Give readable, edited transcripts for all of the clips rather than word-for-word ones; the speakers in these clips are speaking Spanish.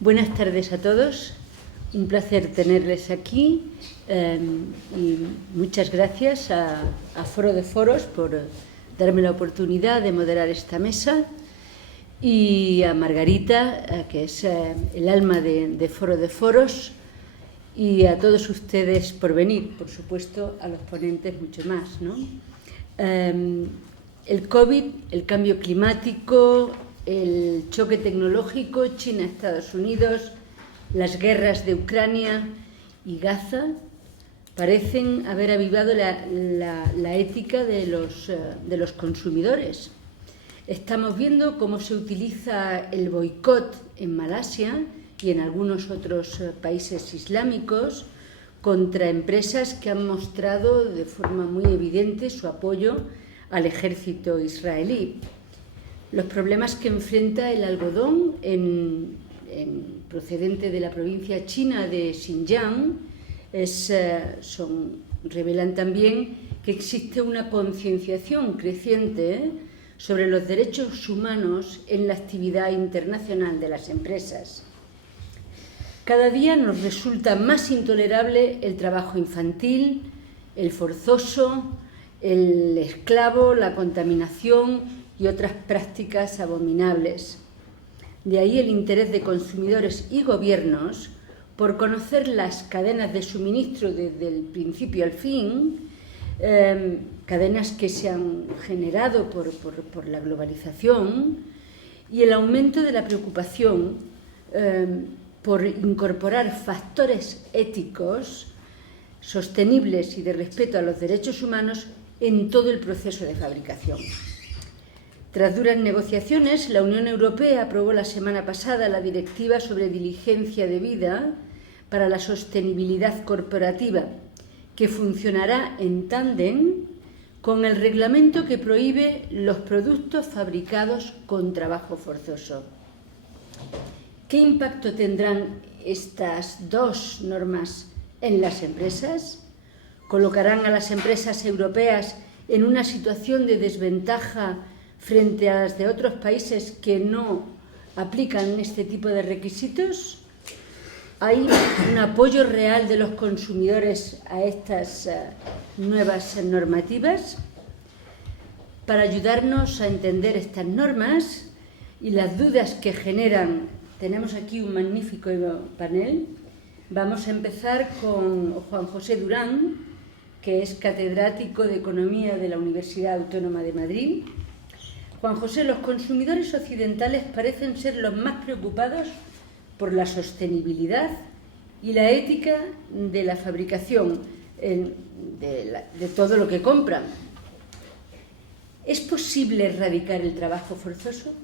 Buenas tardes a todos, un placer tenerles aquí y muchas gracias a Foro de Foros por darme la oportunidad de moderar esta mesa y a Margarita, que es el alma de Foro de Foros, y a todos ustedes por venir, por supuesto, a los ponentes mucho más, ¿no? El COVID, el cambio climático, el choque tecnológico, China-Estados Unidos, las guerras de Ucrania y Gaza parecen haber avivado la ética de los consumidores. Estamos viendo cómo se utiliza el boicot en Malasia y en algunos otros países islámicos contra empresas que han mostrado de forma muy evidente su apoyo al ejército israelí. Los problemas que enfrenta el algodón procedente de la provincia china de Xinjiang revelan también que existe una concienciación creciente sobre los derechos humanos en la actividad internacional de las empresas. Cada día nos resulta más intolerable el trabajo infantil, el forzoso, el esclavo, la contaminación y otras prácticas abominables. De ahí el interés de consumidores y gobiernos por conocer las cadenas de suministro desde el principio al fin, cadenas que se han generado por la globalización, y el aumento de la preocupación por incorporar factores éticos sostenibles y de respeto a los derechos humanos en todo el proceso de fabricación. Tras duras negociaciones, la Unión Europea aprobó la semana pasada la Directiva sobre Diligencia Debida para la Sostenibilidad Corporativa, que funcionará en tándem con el reglamento que prohíbe los productos fabricados con trabajo forzoso. ¿Qué impacto tendrán estas dos normas en las empresas? ¿Colocarán a las empresas europeas en una situación de desventaja frente a las de otros países que no aplican este tipo de requisitos? ¿Hay un apoyo real de los consumidores a estas nuevas normativas? Para ayudarnos a entender estas normas y las dudas que generan, tenemos aquí un magnífico panel. Vamos a empezar con Juan José Durán, que es catedrático de Economía de la Universidad Autónoma de Madrid. Juan José, los consumidores occidentales parecen ser los más preocupados por la sostenibilidad y la ética de la fabricación de todo lo que compran. ¿Es posible erradicar el trabajo forzoso?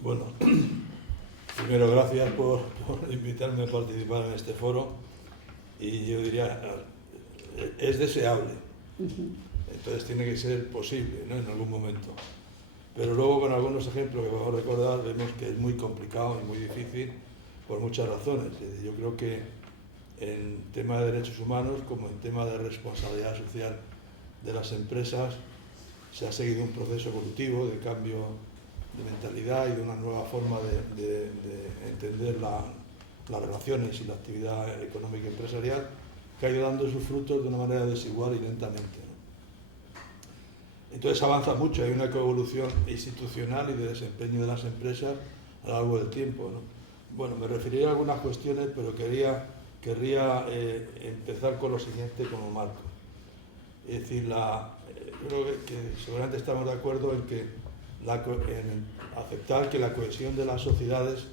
Bueno, primero gracias por invitarme a participar en este foro, y yo diría, es deseable. Entonces tiene que ser posible, ¿no?, en algún momento. Pero luego, con algunos ejemplos que vamos a recordar, vemos que es muy complicado y muy difícil por muchas razones. Yo creo que en tema de derechos humanos, como en tema de responsabilidad social de las empresas, se ha seguido un proceso evolutivo de cambio de mentalidad y de una nueva forma de entender las relaciones y la actividad económica y empresarial, que ha ido dando sus frutos de una manera desigual y lentamente. Entonces avanza mucho, hay una coevolución institucional y de desempeño de las empresas a lo largo del tiempo, ¿no? Bueno, me referiré a algunas cuestiones, pero querría empezar con lo siguiente como marco. Es decir, creo que seguramente estamos de acuerdo en aceptar que la cohesión de las sociedades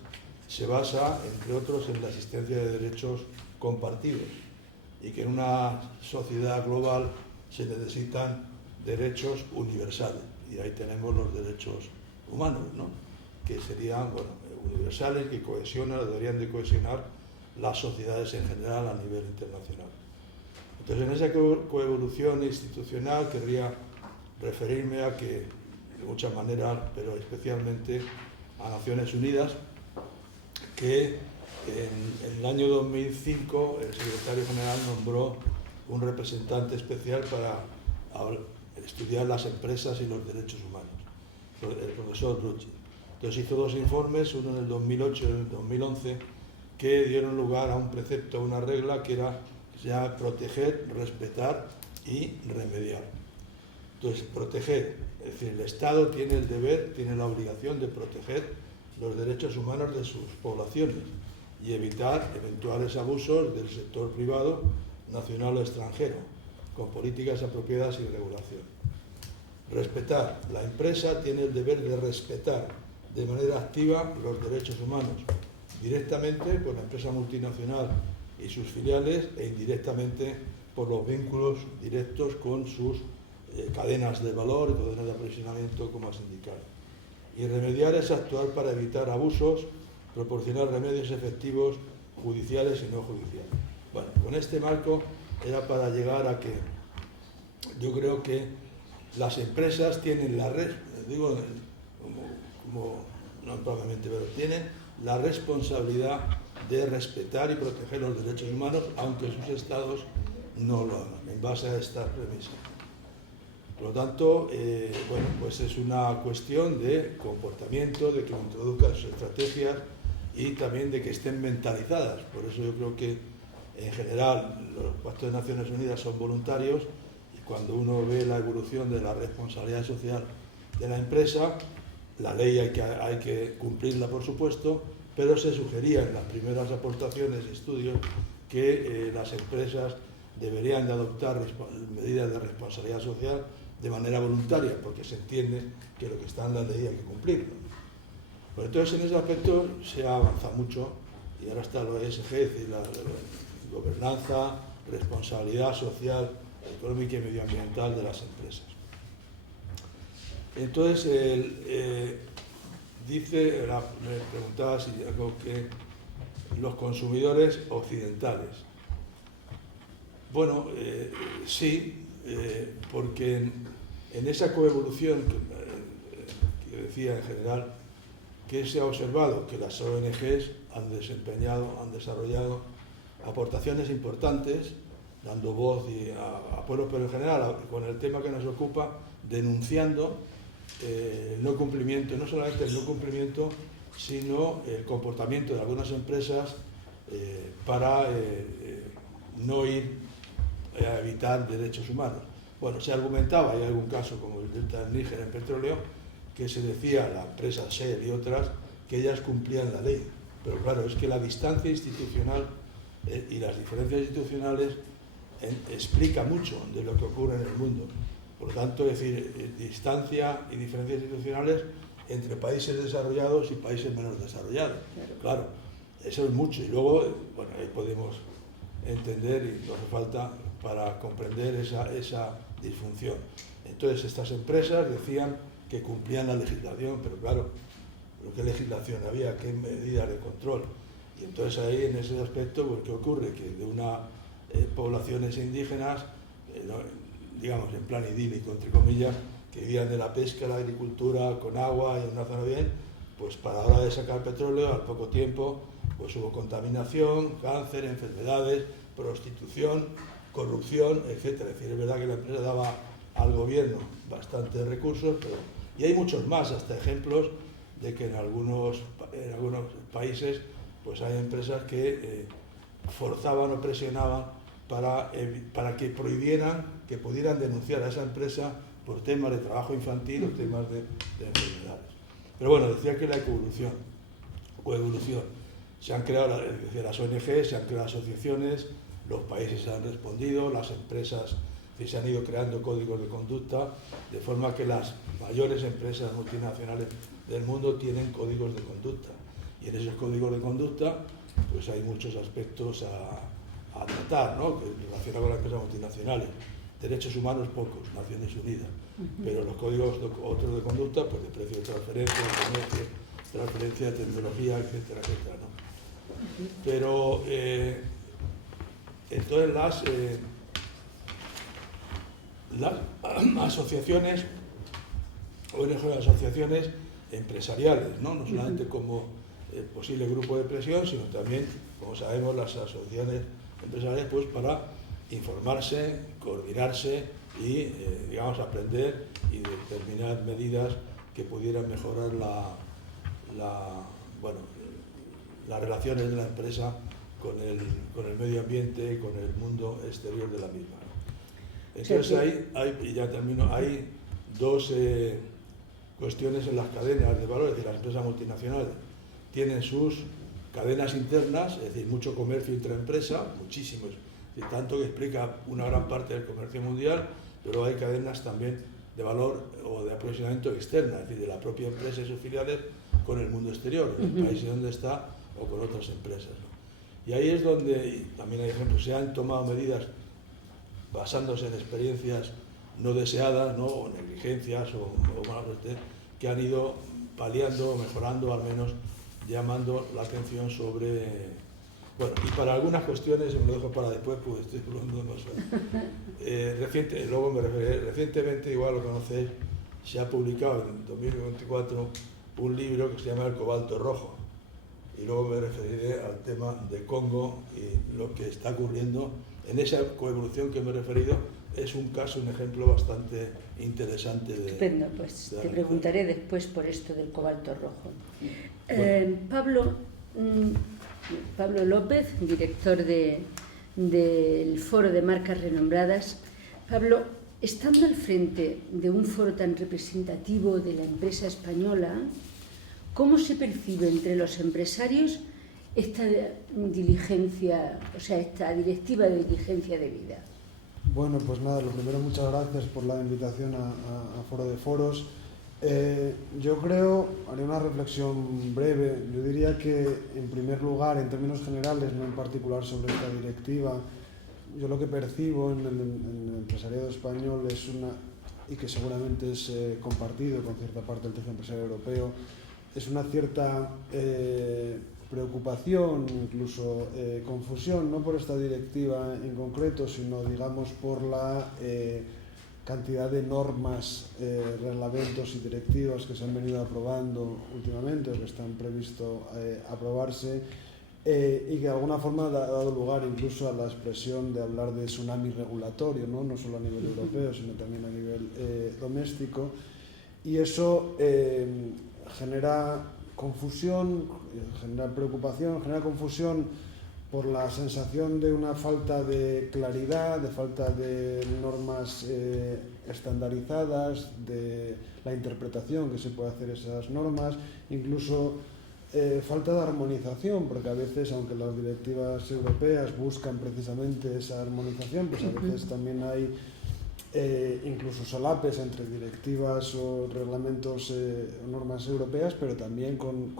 se basa, entre otros, en la existencia de derechos compartidos, y que en una sociedad global se necesitan derechos universales, y ahí tenemos los derechos humanos, ¿no?, que serían, universales, que deberían de cohesionar las sociedades en general a nivel internacional. Entonces, en esa coevolución institucional querría referirme a que, de muchas maneras, pero especialmente a Naciones Unidas, que en el año 2005 el secretario general nombró un representante especial para estudiar las empresas y los derechos humanos, el profesor Rucci. Entonces hizo dos informes, uno en el 2008 y en el 2011, que dieron lugar a un precepto, a una regla que era ya proteger, respetar y remediar. Entonces, proteger, es decir, el Estado tiene el deber, tiene la obligación de proteger los derechos humanos de sus poblaciones y evitar eventuales abusos del sector privado, nacional o extranjero, con políticas apropiadas y regulación. Respetar, la empresa tiene el deber de respetar de manera activa los derechos humanos, directamente por la empresa multinacional y sus filiales e indirectamente por los vínculos directos con sus cadenas de valor y cadenas de aprovisionamiento, como has indicado. Y remediar es actuar para evitar abusos, proporcionar remedios efectivos, judiciales y no judiciales. Bueno, con este marco era para llegar a que yo creo que las empresas tienen la no probablemente, pero tienen la responsabilidad de respetar y proteger los derechos humanos, aunque sus estados no lo hagan, en base a estas premisas. Por lo tanto, bueno, pues es una cuestión de comportamiento, de que introduzcan sus estrategias y también de que estén mentalizadas. Por eso yo creo que, en general, los pactos de Naciones Unidas son voluntarios y cuando uno ve la evolución de la responsabilidad social de la empresa, la ley hay que cumplirla, por supuesto, pero se sugería en las primeras aportaciones y estudios que las empresas deberían de adoptar medidas de responsabilidad social de manera voluntaria, porque se entiende que lo que está en la ley hay que cumplirlo. Pues entonces, en ese aspecto se ha avanzado mucho y ahora está lo ESG, es decir, la gobernanza, responsabilidad social, económica y medioambiental de las empresas. Entonces, dice, me preguntaba si algo que los consumidores occidentales. Bueno, sí, porque en esa coevolución que decía en general, que se ha observado que las ONGs han desarrollado aportaciones importantes, dando voz a pueblos, pero en general, con el tema que nos ocupa, denunciando el no cumplimiento, no solamente el no cumplimiento, sino el comportamiento de algunas empresas para no ir a evitar derechos humanos. Bueno, se argumentaba, hay algún caso como el Delta del Níger en petróleo, que se decía, la empresa Shell y otras, que ellas cumplían la ley. Pero claro, es que la distancia institucional y las diferencias institucionales explica mucho de lo que ocurre en el mundo. Por lo tanto, es decir, distancia y diferencias institucionales entre países desarrollados y países menos desarrollados. Claro, eso es mucho. Y luego, bueno, ahí podemos entender, y no hace falta para comprender esa disfunción. Entonces, estas empresas decían que cumplían la legislación, pero claro, ¿qué legislación había? ¿Qué medidas de control? Y entonces ahí, en ese aspecto, pues, ¿qué ocurre? Que de unas poblaciones indígenas, digamos, en plan idílico, entre comillas, que vivían de la pesca, la agricultura, con agua y en una zona bien, pues para la hora de sacar petróleo, al poco tiempo, pues hubo contaminación, cáncer, enfermedades, prostitución, corrupción, etcétera. Es decir, es verdad que la empresa daba al gobierno bastantes recursos, y hay muchos más, hasta ejemplos de que en algunos países pues hay empresas que forzaban o presionaban para que prohibieran, que pudieran denunciar a esa empresa por temas de trabajo infantil o temas de enfermedades. Pero bueno, decía que la coevolución. Se han creado las ONG, se han creado asociaciones, los países se han respondido, las empresas se han ido creando códigos de conducta, de forma que las mayores empresas multinacionales del mundo tienen códigos de conducta. Y en esos códigos de conducta pues hay muchos aspectos a tratar, ¿no?, que relacionan con las empresas multinacionales. Derechos humanos pocos, Naciones Unidas, pero los códigos otros de conducta, pues de precio de transferencia, de comercio, transferencia de tecnología, etcétera, etcétera, ¿no? Pero entonces las asociaciones, ONG, asociaciones empresariales, ¿no? No solamente como posible grupo de presión, sino también, como sabemos, las asociaciones empresariales, pues para informarse, coordinarse y, digamos, aprender y determinar medidas que pudieran mejorar las relaciones de la empresa con el medio ambiente y con el mundo exterior de la misma. Entonces hay dos cuestiones en las cadenas de valor. Es decir, las empresas multinacionales tienen sus cadenas internas, es decir, mucho comercio intraempresa, muchísimos, y tanto que explica una gran parte del comercio mundial, pero hay cadenas también de valor o de aprovisionamiento externa, es decir, de la propia empresa y sus filiales con el mundo exterior, en el país donde está o con otras empresas, ¿no? Y ahí es donde, y también hay ejemplos, se han tomado medidas basándose en experiencias no deseadas, ¿no? O negligencias o malas suerte, que han ido paliando o mejorando, al menos llamando la atención sobre... Bueno, y para algunas cuestiones, me lo dejo para después, pues estoy hablando demasiado. Recientemente, igual lo conocéis, se ha publicado en 2024 un libro que se llama El cobalto rojo. Y luego me referiré al tema de Congo y lo que está ocurriendo. En esa coevolución que me he referido es un caso, un ejemplo bastante interesante de... Estupendo, pues te preguntaré después por esto del cobalto rojo. Bueno. Pablo López, director del Foro de Marcas Renombradas. Pablo, estando al frente de un foro tan representativo de la empresa española, ¿cómo se percibe entre los empresarios esta diligencia, o sea, esta directiva de diligencia de vida? Bueno, pues nada, lo primero, muchas gracias por la invitación a Foro de Foros. Yo creo, haré una reflexión breve. Yo diría que, en primer lugar, en términos generales, no en particular sobre esta directiva, yo lo que percibo en el empresariado español es y que seguramente es compartido con cierta parte del tejido empresarial europeo, es una cierta preocupación, incluso confusión, no por esta directiva en concreto, sino, digamos, por la cantidad de normas, reglamentos y directivas que se han venido aprobando últimamente o que están previsto aprobarse, y que de alguna forma ha dado lugar incluso a la expresión de hablar de tsunami regulatorio, no solo a nivel europeo, sino también a nivel doméstico, y eso genera confusión, genera preocupación, genera confusión por la sensación de una falta de claridad, de falta de normas estandarizadas, de la interpretación que se puede hacer esas normas, incluso falta de armonización, porque a veces, aunque las directivas europeas buscan precisamente esa armonización, pues a veces también hay incluso solapes entre directivas o reglamentos o normas europeas, pero también con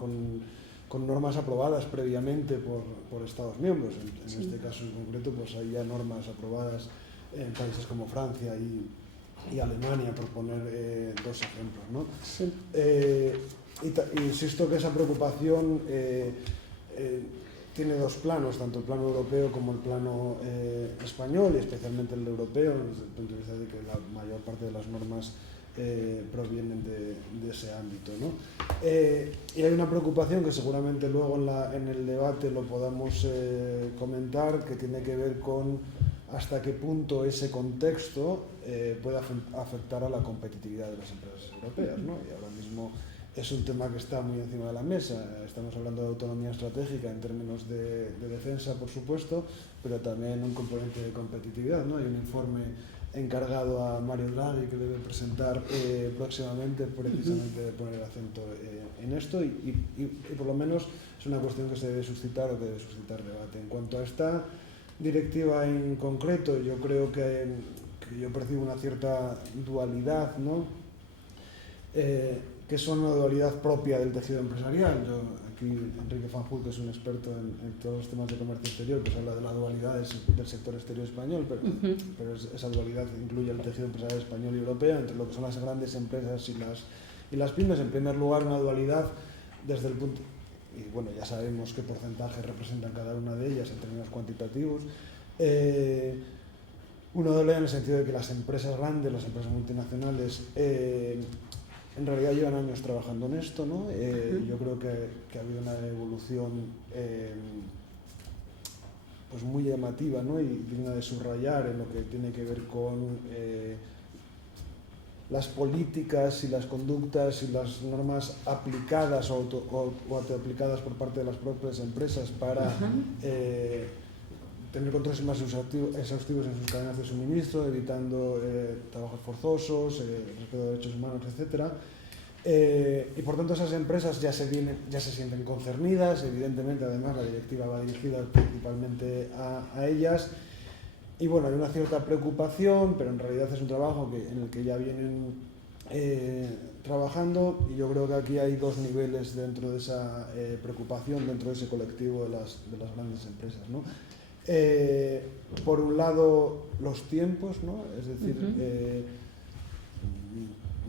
normas aprobadas previamente por Estados miembros. En este caso en concreto, pues hay ya normas aprobadas en países como Francia y Alemania, por poner dos ejemplos, ¿no? Sí. Insisto que esa preocupación tiene dos planos, tanto el plano europeo como el plano español, y especialmente el europeo, desde el punto de vista de que la mayor parte de las normas provienen de ese ámbito, ¿no? Y hay una preocupación que seguramente luego en el debate lo podamos comentar, que tiene que ver con hasta qué punto ese contexto puede afectar a la competitividad de las empresas europeas, ¿no? Y ahora mismo es un tema que está muy encima de la mesa. Estamos hablando de autonomía estratégica en términos de defensa, por supuesto, pero también un componente de competitividad, ¿no? Hay un informe encargado a Mario Draghi que debe presentar próximamente, precisamente de poner acento en esto, y por lo menos es una cuestión que se debe suscitar o que debe suscitar debate. En cuanto a esta directiva en concreto, yo creo que yo percibo una cierta dualidad, ¿no? Que son una dualidad propia del tejido empresarial. Aquí Enrique Fanjul, que es un experto en todos los temas de comercio exterior, pues habla de la dualidad del sector exterior español, pero esa dualidad incluye el tejido empresarial español y europeo, entre lo que son las grandes empresas y las pymes. En primer lugar, una dualidad desde el punto... Y bueno, ya sabemos qué porcentaje representan cada una de ellas en términos cuantitativos. Una dualidad en el sentido de que las empresas grandes, las empresas multinacionales, en realidad llevan años trabajando en esto, ¿no? Yo creo que ha habido una evolución pues muy llamativa, ¿no? Y digna de subrayar en lo que tiene que ver con las políticas y las conductas y las normas aplicadas o autoaplicadas por parte de las propias empresas para tener controles más exhaustivos en sus cadenas de suministro, evitando trabajos forzosos, respeto de derechos humanos, etc. Y por tanto esas empresas ya se sienten concernidas. Evidentemente, además, la directiva va dirigida principalmente a ellas. Y bueno, hay una cierta preocupación, pero en realidad es un trabajo en el que ya vienen trabajando, y yo creo que aquí hay dos niveles dentro de esa preocupación, dentro de ese colectivo de las grandes empresas, ¿no? Por un lado, los tiempos, ¿no? Es decir,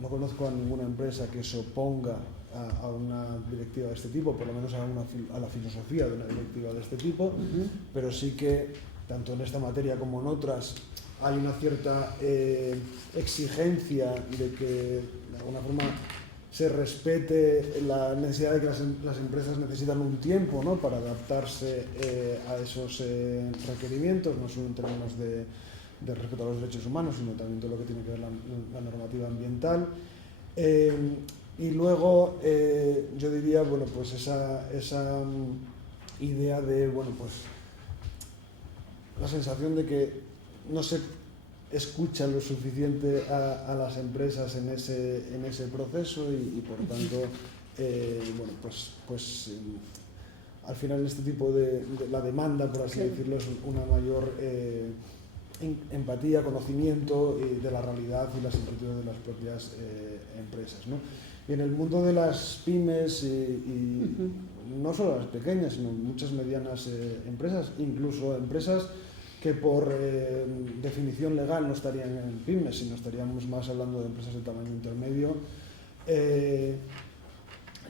no conozco a ninguna empresa que se oponga a una directiva de este tipo, por lo menos a la filosofía de una directiva de este tipo, pero sí que tanto en esta materia como en otras hay una cierta exigencia de que de alguna forma se respete la necesidad de que las empresas necesitan un tiempo, ¿no?, para adaptarse a esos requerimientos, no solo en términos de respeto a los derechos humanos, sino también todo lo que tiene que ver la normativa ambiental. Y luego yo diría, bueno, pues esa idea de, bueno, pues la sensación de que no se escucha lo suficiente a las empresas en ese proceso y por tanto, bueno, pues al final este tipo de la demanda, por así decirlo, es una mayor empatía, conocimiento de la realidad y las inquietudes de las propias empresas, ¿no? Y en el mundo de las pymes y no solo las pequeñas, sino muchas medianas empresas, incluso empresas que por definición legal no estarían en pymes, sino estaríamos más hablando de empresas de tamaño intermedio,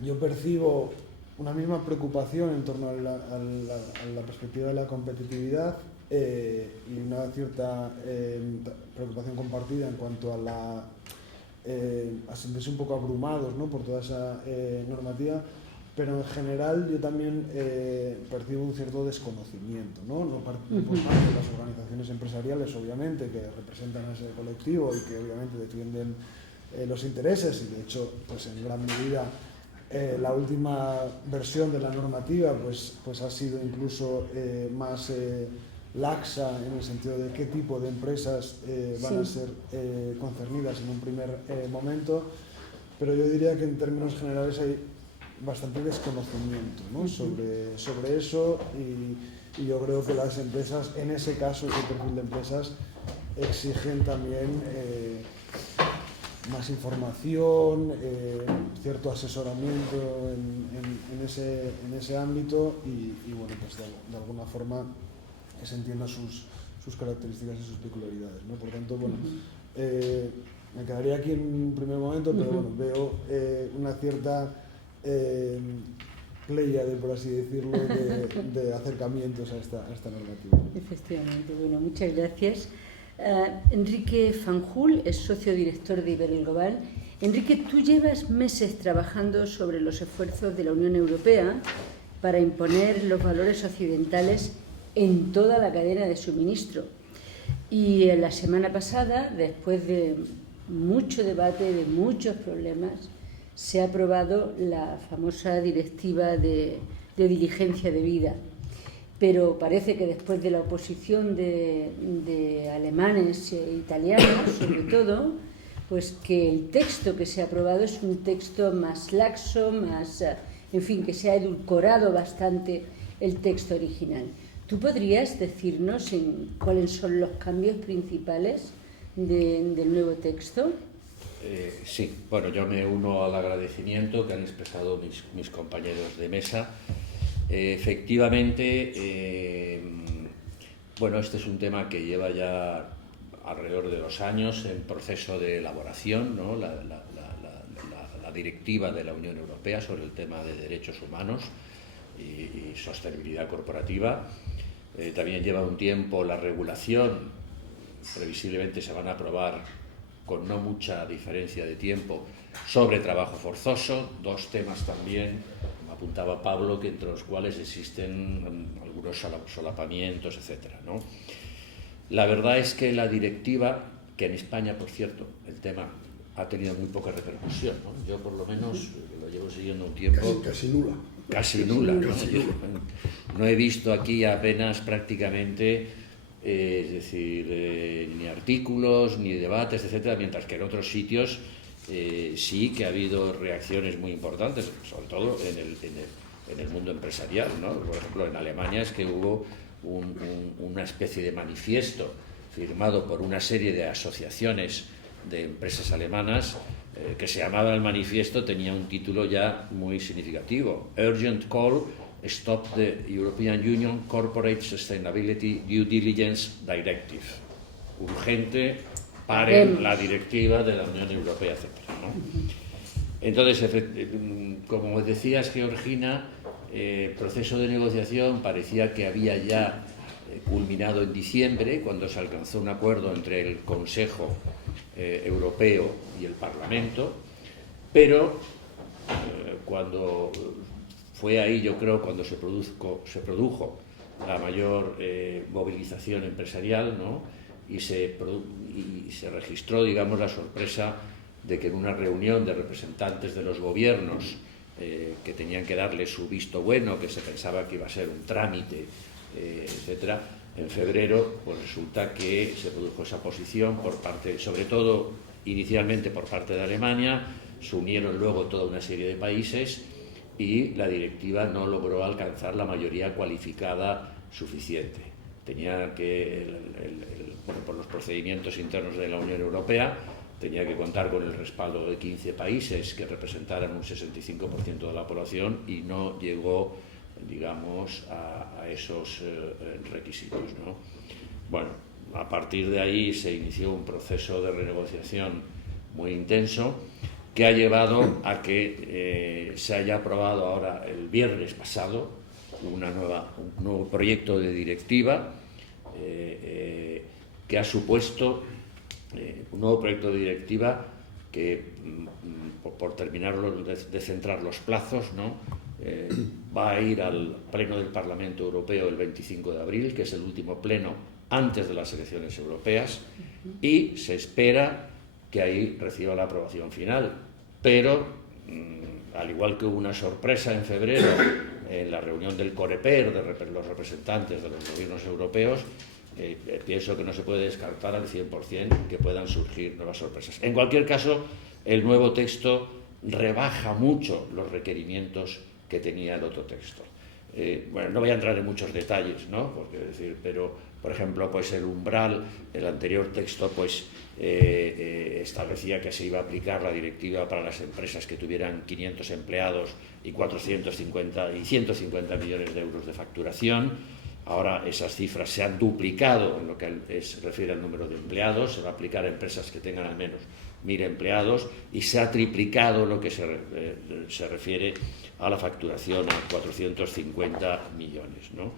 yo percibo una misma preocupación en torno a la perspectiva de la competitividad y una cierta preocupación compartida en cuanto a sentirse un poco abrumados, ¿no?, por toda esa normativa, pero en general yo también percibo un cierto desconocimiento, ¿no? No por parte de las organizaciones empresariales, obviamente, que representan a ese colectivo y que obviamente defienden los intereses, y de hecho, pues en gran medida la última versión de la normativa pues ha sido incluso más laxa en el sentido de qué tipo de empresas van a ser concernidas en un primer momento, pero yo diría que en términos generales hay bastante desconocimiento, ¿no?, sobre eso, y yo creo que las empresas, en ese caso, ese perfil de empresas, exigen también más información, cierto asesoramiento en ese ámbito y bueno, pues de alguna forma que se entienda sus características y sus peculiaridades, ¿no? Por tanto, bueno, me quedaría aquí en un primer momento, pero bueno, veo una cierta pléyade, por así decirlo, de acercamientos a esta normativa. Efectivamente, bueno, muchas gracias. Enrique Fanjul es socio director de Iberglobal. Enrique, tú llevas meses trabajando sobre los esfuerzos de la Unión Europea para imponer los valores occidentales en toda la cadena de suministro. Y la semana pasada, después de mucho debate, de muchos problemas, se ha aprobado la famosa directiva de diligencia debida. Pero parece que después de la oposición de alemanes e italianos, sobre todo, pues que el texto que se ha aprobado es un texto más laxo, más, en fin, que se ha edulcorado bastante el texto original. ¿Tú podrías decirnos cuáles son los cambios principales del nuevo texto? Sí, bueno, yo me uno al agradecimiento que han expresado mis compañeros de mesa. Efectivamente, bueno, este es un tema que lleva ya alrededor de 2 años en proceso de elaboración, ¿no? La directiva de la Unión Europea sobre el tema de derechos humanos y sostenibilidad corporativa. También lleva un tiempo la regulación, previsiblemente se van a aprobar con no mucha diferencia de tiempo, sobre trabajo forzoso, 2 temas también, como apuntaba Pablo, que entre los cuales existen algunos solapamientos, etcétera, ¿no? La verdad es que la directiva, que en España, por cierto, el tema ha tenido muy poca repercusión, ¿no? Yo por lo menos lo llevo siguiendo un tiempo. Casi nula. Casi nula, ¿no? No he visto aquí apenas prácticamente, es decir, ni artículos, ni debates, etcétera, mientras que en otros sitios sí que ha habido reacciones muy importantes, sobre todo en el mundo empresarial, ¿no? Por ejemplo, en Alemania es que hubo una especie de manifiesto firmado por una serie de asociaciones de empresas alemanas que se llamaba el manifiesto, tenía un título ya muy significativo: Urgent Call, Stop the European Union Corporate Sustainability Due Diligence Directive. Urgente, paren la directiva de la Unión Europea, etc., ¿no? Entonces, como decías, Georgina, el proceso de negociación parecía que había ya culminado en diciembre, cuando se alcanzó un acuerdo entre el Consejo Europeo y el Parlamento, pero cuando fue ahí, yo creo, cuando se produjo la mayor movilización empresarial, ¿no? y se registró, digamos, la sorpresa de que en una reunión de representantes de los gobiernos que tenían que darle su visto bueno, que se pensaba que iba a ser un trámite, etcétera, en febrero, pues resulta que se produjo esa posición por parte, sobre todo inicialmente por parte de Alemania, se unieron luego toda una serie de países y la directiva no logró alcanzar la mayoría cualificada suficiente. Tenía que, bueno, por los procedimientos internos de la Unión Europea, tenía que contar con el respaldo de 15 países que representaran un 65% de la población y no llegó, digamos, a esos requisitos, ¿no? Bueno, a partir de ahí se inició un proceso de renegociación muy intenso que ha llevado a que se haya aprobado ahora, el viernes pasado, un nuevo proyecto de directiva que ha supuesto un nuevo proyecto de directiva que, por terminar de centrar los plazos, ¿no? Va a ir al Pleno del Parlamento Europeo el 25 de abril, que es el último pleno antes de las elecciones europeas, y se espera que ahí reciba la aprobación final. Pero, al igual que hubo una sorpresa en febrero en la reunión del Coreper de los representantes de los gobiernos europeos, pienso que no se puede descartar al 100% que puedan surgir nuevas sorpresas. En cualquier caso, el nuevo texto rebaja mucho los requerimientos que tenía el otro texto. Bueno, no voy a entrar en muchos detalles, ¿no? Pero, por ejemplo, pues el umbral, el anterior texto, pues establecía que se iba a aplicar la directiva para las empresas que tuvieran 500 empleados y 150 millones de euros de facturación. Ahora esas cifras se han duplicado en lo que se refiere al número de empleados, se va a aplicar a empresas que tengan al menos 1.000 empleados, y se ha triplicado lo que se refiere a la facturación a 450 millones, ¿no?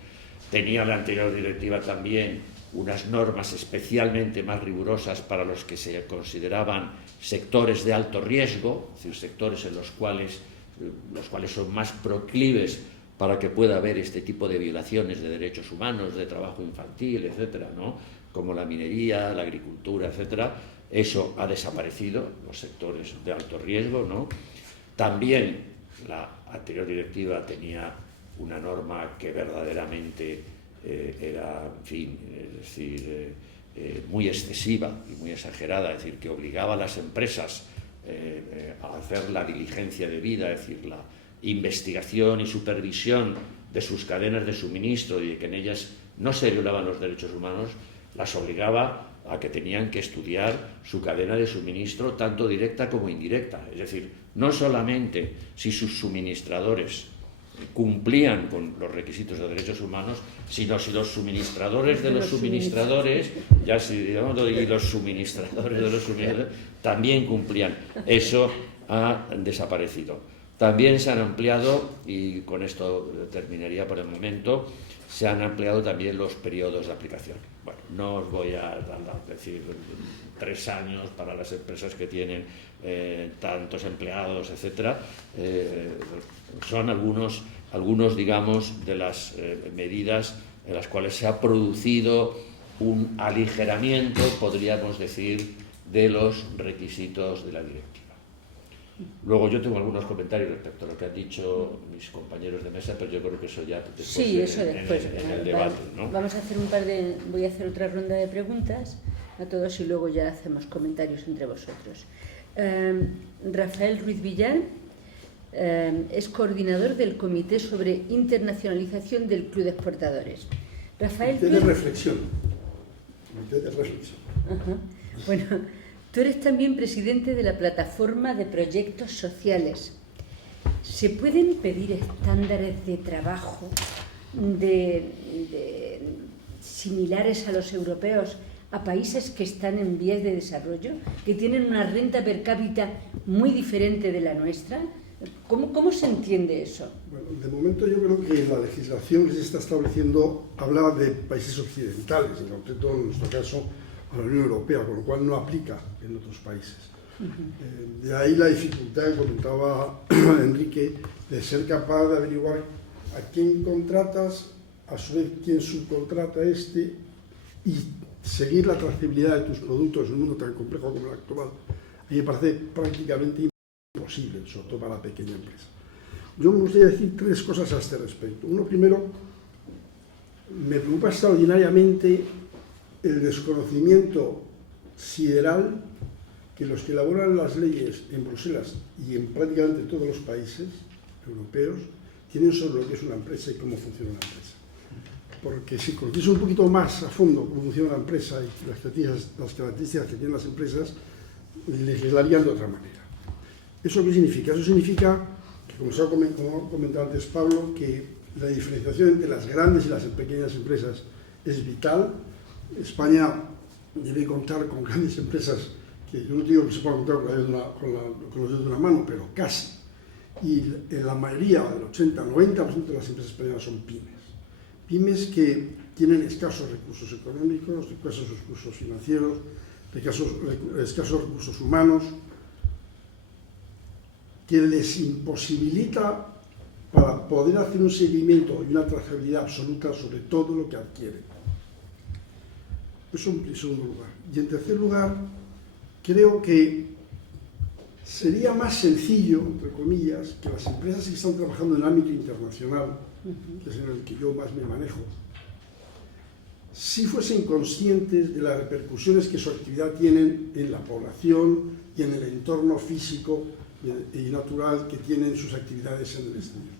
Tenía la anterior directiva también unas normas especialmente más rigurosas para los que se consideraban sectores de alto riesgo, es decir, sectores en los cuales son más proclives para que pueda haber este tipo de violaciones de derechos humanos, de trabajo infantil, etcétera, ¿no? Como la minería, la agricultura, etcétera. Eso ha desaparecido, los sectores de alto riesgo, ¿no? También la anterior directiva tenía una norma que verdaderamente era, en fin, es decir, muy excesiva y muy exagerada, es decir, que obligaba a las empresas a hacer la diligencia debida, es decir, la investigación y supervisión de sus cadenas de suministro y de que en ellas no se violaban los derechos humanos, las obligaba a que tenían que estudiar su cadena de suministro, tanto directa como indirecta. Es decir, no solamente si sus suministradores cumplían con los requisitos de derechos humanos, sino si los suministradores de los suministradores, ya si digamos, y los suministradores de los suministradores también cumplían. Eso ha desaparecido. También se han ampliado, y con esto terminaría por el momento, se han ampliado también los periodos de aplicación. Bueno, no os voy a decir 3 años para las empresas que tienen tantos empleados, etcétera. Son algunos, digamos, de las medidas en las cuales se ha producido un aligeramiento, podríamos decir, de los requisitos de la directiva. Luego yo tengo algunos comentarios respecto a lo que han dicho mis compañeros de mesa, pero yo creo que eso ya después, sí, eso después. En el debate, ¿no? Vamos a hacer voy a hacer otra ronda de preguntas a todos y luego ya hacemos comentarios entre vosotros. Rafael Ruiz Villar es coordinador del Comité sobre Internacionalización del Club de Exportadores. Rafael, Comité de reflexión. Comité de reflexión. Ajá. Bueno, tú eres también presidente de la Plataforma de Proyectos Sociales. ¿Se pueden pedir estándares de trabajo similares a los europeos a países que están en vías de desarrollo, que tienen una renta per cápita muy diferente de la nuestra? ¿Cómo se entiende eso? Bueno, de momento yo creo que la legislación que se está estableciendo habla de países occidentales, en concreto en nuestro caso a la Unión Europea, con lo cual no aplica en otros países. De ahí la dificultad que comentaba Enrique de ser capaz de averiguar a quién contratas, a su vez quién subcontrata y seguir la trazabilidad de tus productos en un mundo tan complejo como el actual. A mí me parece prácticamente imposible, sobre todo para la pequeña empresa. Yo me gustaría decir tres cosas a este respecto. Uno, primero, me preocupa extraordinariamente el desconocimiento sideral que los que elaboran las leyes en Bruselas y en prácticamente todos los países europeos tienen sobre lo que es una empresa y cómo funciona una empresa. Porque si conociese un poquito más a fondo cómo funciona una empresa y las características que tienen las empresas, legislarían de otra manera. ¿Eso qué significa? Eso significa que, como se ha comentado antes Pablo, que la diferenciación entre las grandes y las pequeñas empresas es vital. España debe contar con grandes empresas que yo no digo que se pueda contar con los dedos de una mano, pero casi. Y en la mayoría, del 80-90% de las empresas españolas son pymes. Pymes que tienen escasos recursos económicos, escasos recursos financieros, escasos recursos humanos, que les imposibilita para poder hacer un seguimiento y una trazabilidad absoluta sobre todo lo que adquieren. Eso en segundo lugar. Y en tercer lugar, creo que sería más sencillo, entre comillas, que las empresas que están trabajando en el ámbito internacional, que es en el que yo más me manejo, si fuesen conscientes de las repercusiones que su actividad tienen en la población y en el entorno físico y natural que tienen sus actividades en el exterior.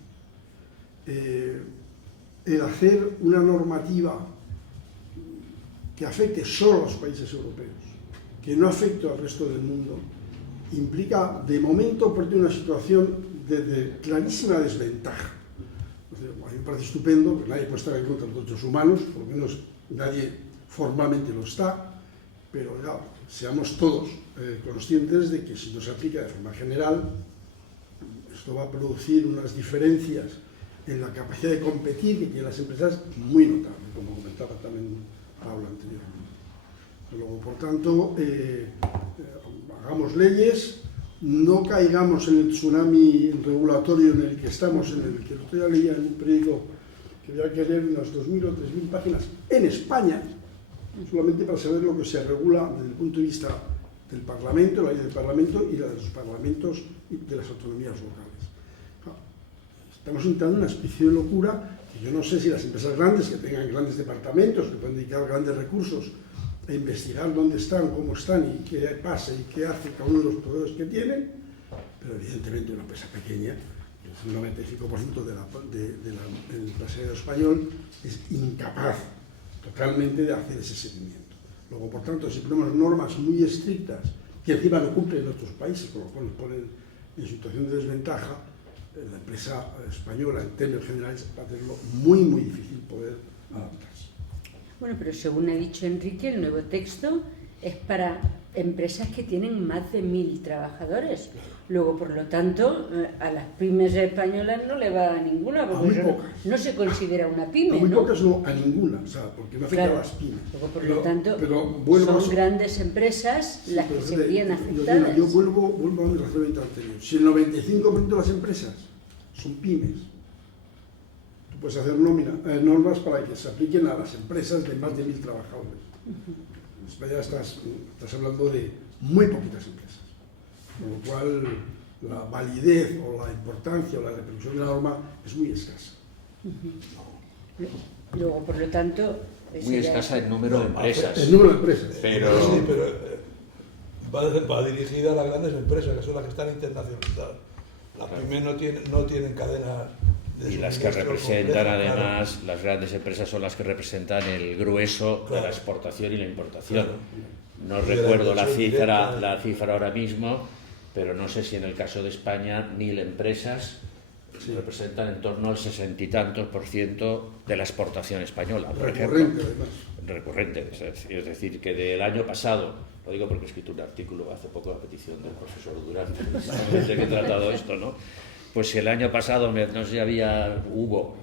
El hacer una normativa que afecte solo a los países europeos, que no afecte al resto del mundo, implica de momento porque una situación de clarísima desventaja. A mí me parece estupendo, porque nadie puede estar en contra de los derechos humanos, por lo menos nadie formalmente lo está, pero ya, seamos todos conscientes de que si no se aplica de forma general, esto va a producir unas diferencias en la capacidad de competir que tienen las empresas muy notables, como comentaba también Pablo anteriormente. Luego, por tanto, hagamos leyes, no caigamos en el tsunami regulatorio en el que estamos, en el que el otro día leía en un periódico que había que leer unas 2.000 o 3.000 páginas en España, solamente para saber lo que se regula desde el punto de vista del Parlamento, la ley del Parlamento y la de los parlamentos y de las autonomías locales. Estamos entrando en una especie de locura que yo no sé si las empresas grandes, que tengan grandes departamentos, que pueden dedicar grandes recursos a investigar dónde están, cómo están y qué pasa y qué hace cada uno de los proveedores que tienen, pero evidentemente una empresa pequeña, que es el 95% del empresariado español, es incapaz totalmente de hacer ese seguimiento. Luego, por tanto, si ponemos normas muy estrictas, que encima no cumplen en otros países, con lo cual nos ponen en situación de desventaja, la empresa española, en términos generales, va a tenerlo muy, muy difícil poder adaptarse. Bueno, pero según ha dicho Enrique, el nuevo texto es para empresas que tienen más de 1.000 trabajadores. Luego, por lo tanto, a las pymes españolas no le va a ninguna, porque no se considera una pyme, muy ¿no? pocas no, a ninguna, o sea, porque no afecta a las pymes. Luego, por lo tanto, bueno, son grandes empresas las que se verían afectadas. Yo vuelvo a mi razonamiento anterior. Si el 95% de las empresas son pymes, tú puedes hacer normas para que se apliquen a las empresas de más de 1.000 trabajadores. En España estás hablando de muy poquitas empresas. Con lo cual, la validez o la importancia o la repercusión de la norma es muy escasa. Luego, por lo tanto... Muy escasa el número de empresas. El número de empresas. Pero, sí, pero va dirigida a las grandes empresas, que son las que están internacionalizadas. Las pymes no tienen cadena de y las que suministro representan, completa, además, claro. las grandes empresas son las que representan el grueso de Claro. la exportación y la importación. Claro. No Y de la recuerdo la inversión cifra, directa. ahora mismo, pero no sé si en el caso de España 1000 empresas representan en torno al 60 y tantos % de la exportación española, por Recurrente, ejemplo. además. Recurrente, es decir, que del año pasado, lo digo porque he escrito un artículo hace poco a petición del profesor Durán, precisamente, que he tratado esto, ¿no? Pues si el año pasado no sé, hubo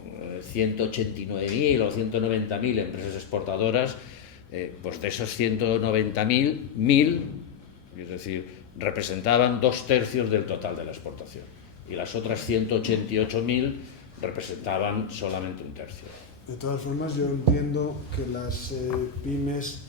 189.000 o 190.000 empresas exportadoras, pues de esos 190.000, 1.000, es decir, representaban 2/3 del total de la exportación, y las otras 188.000 representaban solamente 1/3. De todas formas, yo entiendo que las pymes,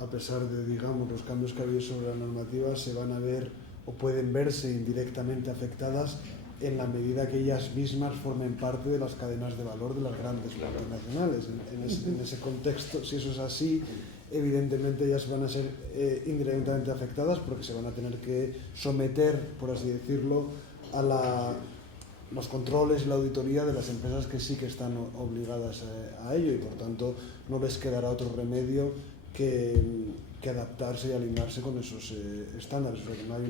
a pesar de, digamos, los cambios que ha habido sobre la normativa, se van a ver o pueden verse indirectamente afectadas en la medida que ellas mismas formen parte de las cadenas de valor de las grandes multinacionales. En ese contexto, si eso es así, evidentemente ellas van a ser indirectamente afectadas porque se van a tener que someter, por así decirlo, a los controles y la auditoría de las empresas que sí que están obligadas a ello, y por tanto no les quedará otro remedio que adaptarse y alinearse con esos estándares. O sea, que no hay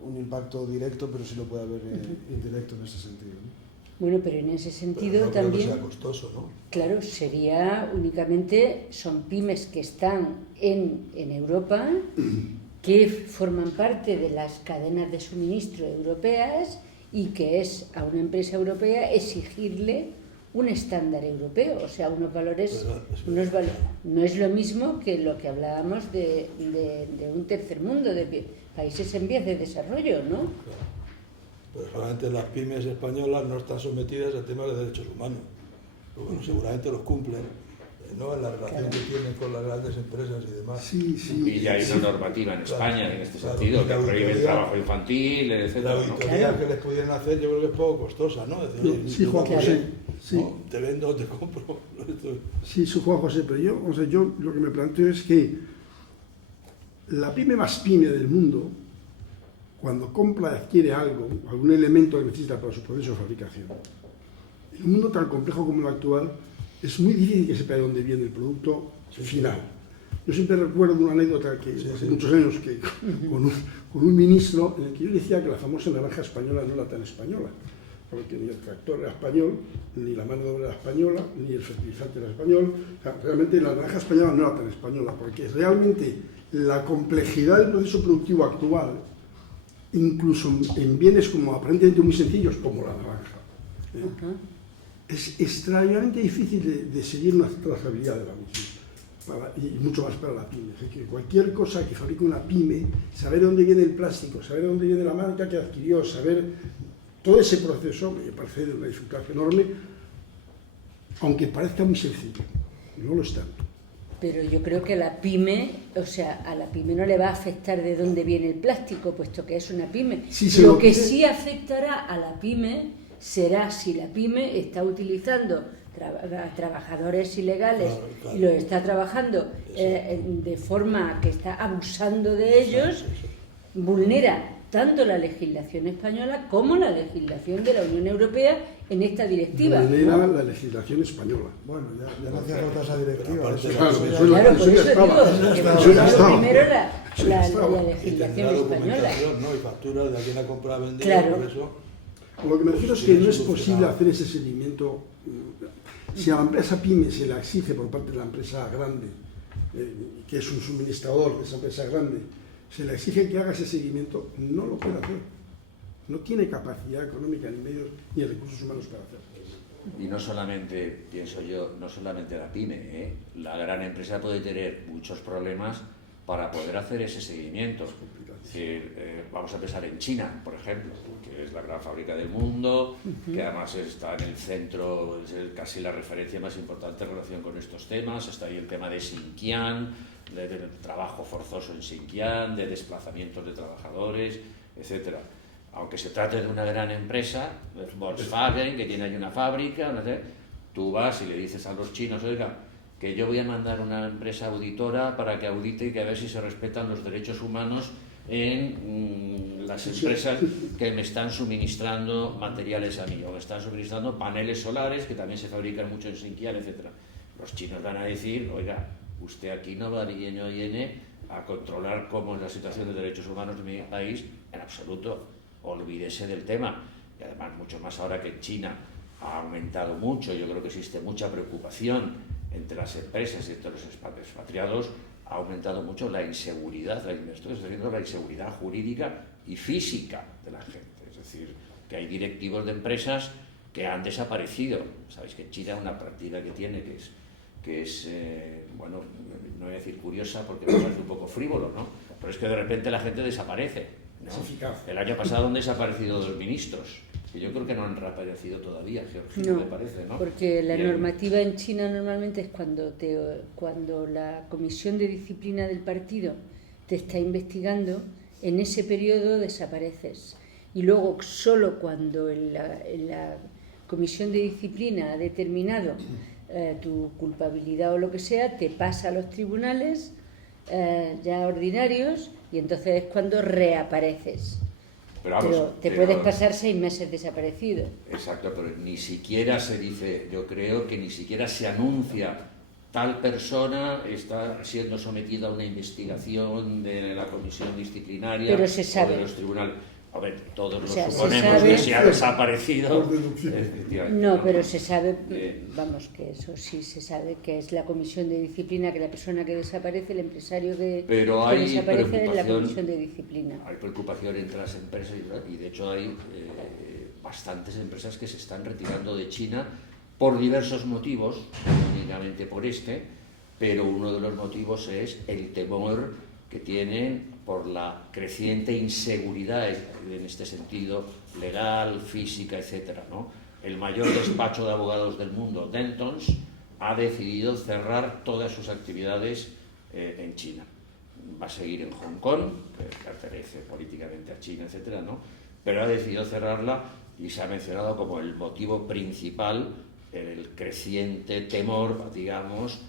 un impacto directo, pero sí lo puede haber indirecto en ese sentido, ¿no? Bueno, pero en ese sentido Pero no creo también... que sea costoso, ¿no? Claro, sería únicamente, son pymes que están en Europa, que forman parte de las cadenas de suministro europeas, y que es a una empresa europea exigirle un estándar europeo, o sea, unos valores, no es lo mismo que lo que hablábamos de un tercer mundo, de países en vías de desarrollo, ¿no? Claro. Pero solamente las pymes españolas no están sometidas a temas de derechos humanos. Pero bueno, seguramente los cumplen, ¿no? En la relación que tienen con las grandes empresas y demás. Sí, sí. Y ya hay una normativa en España en este sentido, que prohíbe el trabajo infantil, etc. La auditoría que les pudieran hacer, yo creo que es poco costosa, ¿no? Es decir, Sí, Juan José. Sí. ¿no? Te vendo, te compro. Sí, soy Juan José, pero yo lo que me planteo es que la pyme más pyme del mundo, cuando compra y adquiere algo, algún elemento que necesita para su proceso de fabricación, en un mundo tan complejo como el actual, es muy difícil que sepa de dónde viene el producto final. Yo siempre recuerdo una anécdota que hace muchos años que con un ministro en el que yo decía que la famosa naranja española no era tan española, porque ni el tractor era español, ni la mano de obra era española, ni el fertilizante era español. O sea, realmente la naranja española no era tan española, porque realmente la complejidad del proceso productivo actual, incluso en bienes como aparentemente muy sencillos, como la naranja, es extraordinariamente difícil de seguir una trazabilidad de la misma, y mucho más para la pyme. Es que cualquier cosa que fabrique una pyme, saber de dónde viene el plástico, saber de dónde viene la marca que adquirió, saber todo ese proceso, me parece de una dificultad enorme, aunque parezca muy sencillo, no lo es tanto. Pero yo creo que la pyme, o sea, a la pyme no le va a afectar de dónde viene el plástico, puesto que es una pyme. Sí, lo que sí afectará a la pyme será si la pyme está utilizando trabajadores ilegales, claro. Y lo está trabajando de forma que está abusando de ellos, vulnera tanto la legislación española como la legislación de la Unión Europea en esta directiva. Vulnera la legislación española. Bueno, ya no hacía falta esa directiva. Claro, por eso digo que vulneró primero la legislación española. ¿no? Y facturas de a quién la compra vendida, Claro. por eso. Lo que me refiero es que no es posible hacer ese seguimiento. Si a la empresa pyme se la exige por parte de la empresa grande, que es un suministrador de esa empresa grande, se le exige que haga ese seguimiento, no lo puede hacer. No tiene capacidad económica, ni medios, ni recursos humanos para hacerlo. Y no solamente, pienso yo, no solamente la pyme, la gran empresa puede tener muchos problemas para poder hacer ese seguimiento. Es decir, vamos a pensar en China, por ejemplo, que es la gran fábrica del mundo, que además está en el centro, es casi la referencia más importante en relación con estos temas. Está ahí el tema de Xinjiang, de trabajo forzoso en Xinjiang, de desplazamientos de trabajadores, etcétera. Aunque se trate de una gran empresa, Volkswagen, que tiene ahí una fábrica, no sé, tú vas y le dices a los chinos, oiga, que yo voy a mandar una empresa auditora para que audite y que a ver si se respetan los derechos humanos en las empresas que me están suministrando materiales a mí, o me están suministrando paneles solares, que también se fabrican mucho en Xinjiang, etc. Los chinos van a decir, oiga, usted aquí no viene a controlar cómo es la situación de derechos humanos de mi país, en absoluto, olvídese del tema. Y además, mucho más ahora que en China ha aumentado mucho, yo creo que existe mucha preocupación entre las empresas y entre los expatriados, ha aumentado mucho la inseguridad, estoy diciendo la inseguridad jurídica y física de la gente. Es decir, que hay directivos de empresas que han desaparecido. Sabéis que en China una práctica que tiene que es bueno, no voy a decir curiosa porque me parece un poco frívolo, ¿no? Pero es que de repente la gente desaparece, ¿no? Es eficaz. El año pasado han desaparecido 2 ministros, que yo creo que no han reaparecido todavía, Georgina, No, me parece, ¿no? porque la Bien. normativa en China normalmente es cuando la comisión de disciplina del partido te está investigando, en ese periodo desapareces. Y luego solo cuando la comisión de disciplina ha determinado tu culpabilidad o lo que sea, te pasa a los tribunales ya ordinarios y entonces es cuando reapareces. Pero, vamos, Pero te puedes pasar 6 meses desaparecido. Exacto, pero ni siquiera se dice, yo creo que ni siquiera se anuncia tal persona está siendo sometida a una investigación de la comisión disciplinaria Pero se sabe. o de los tribunales. A ver, todos lo O sea, se suponemos sabe. que si ha desaparecido. Por deducción. Efectivamente, No, pero se sabe, Bien. vamos, que eso sí se sabe, que es la comisión de disciplina, que la persona que desaparece, el empresario que hay desaparece es la preocupación. comisión de disciplina. Hay preocupación entre las empresas y de hecho hay bastantes empresas que se están retirando de China por diversos motivos, no únicamente por este, pero uno de los motivos es el temor que tienen por la creciente inseguridad en este sentido legal, física, etcétera, ¿no? El mayor despacho de abogados del mundo, Dentons, ha decidido cerrar todas sus actividades en China. Va a seguir en Hong Kong, que pertenece políticamente a China, etcétera, ¿no? Pero ha decidido cerrarla y se ha mencionado como el motivo principal el creciente temor, digamos,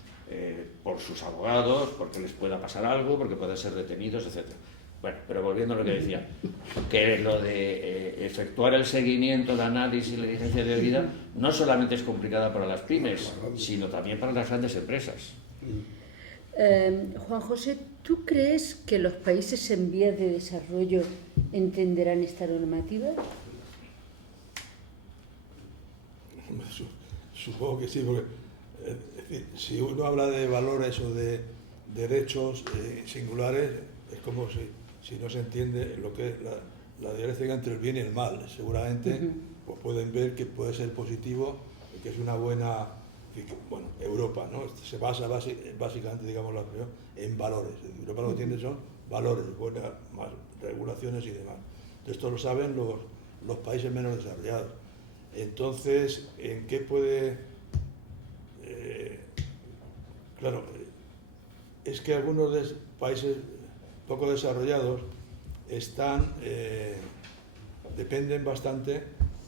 por sus abogados, porque les pueda pasar algo, porque puedan ser detenidos, etc. Bueno, pero volviendo a lo que decía, que lo de efectuar el seguimiento, el análisis y la diligencia de vida no solamente es complicada para las pymes, sino también para las grandes empresas. Juan José, ¿tú crees que los países en vías de desarrollo entenderán esta normativa? Supongo que sí, porque es decir, si uno habla de valores o de derechos singulares, es como si no se entiende lo que es la dialéctica entre el bien y el mal. Seguramente pues pueden ver que puede ser positivo, que es una buena, bueno, Europa, ¿no? Se basa básicamente, digamos, en valores. Europa lo que tiene son valores, buenas más regulaciones y demás. Entonces esto lo saben los países menos desarrollados. Entonces, ¿en qué puede...? Claro, es que algunos países poco desarrollados dependen bastante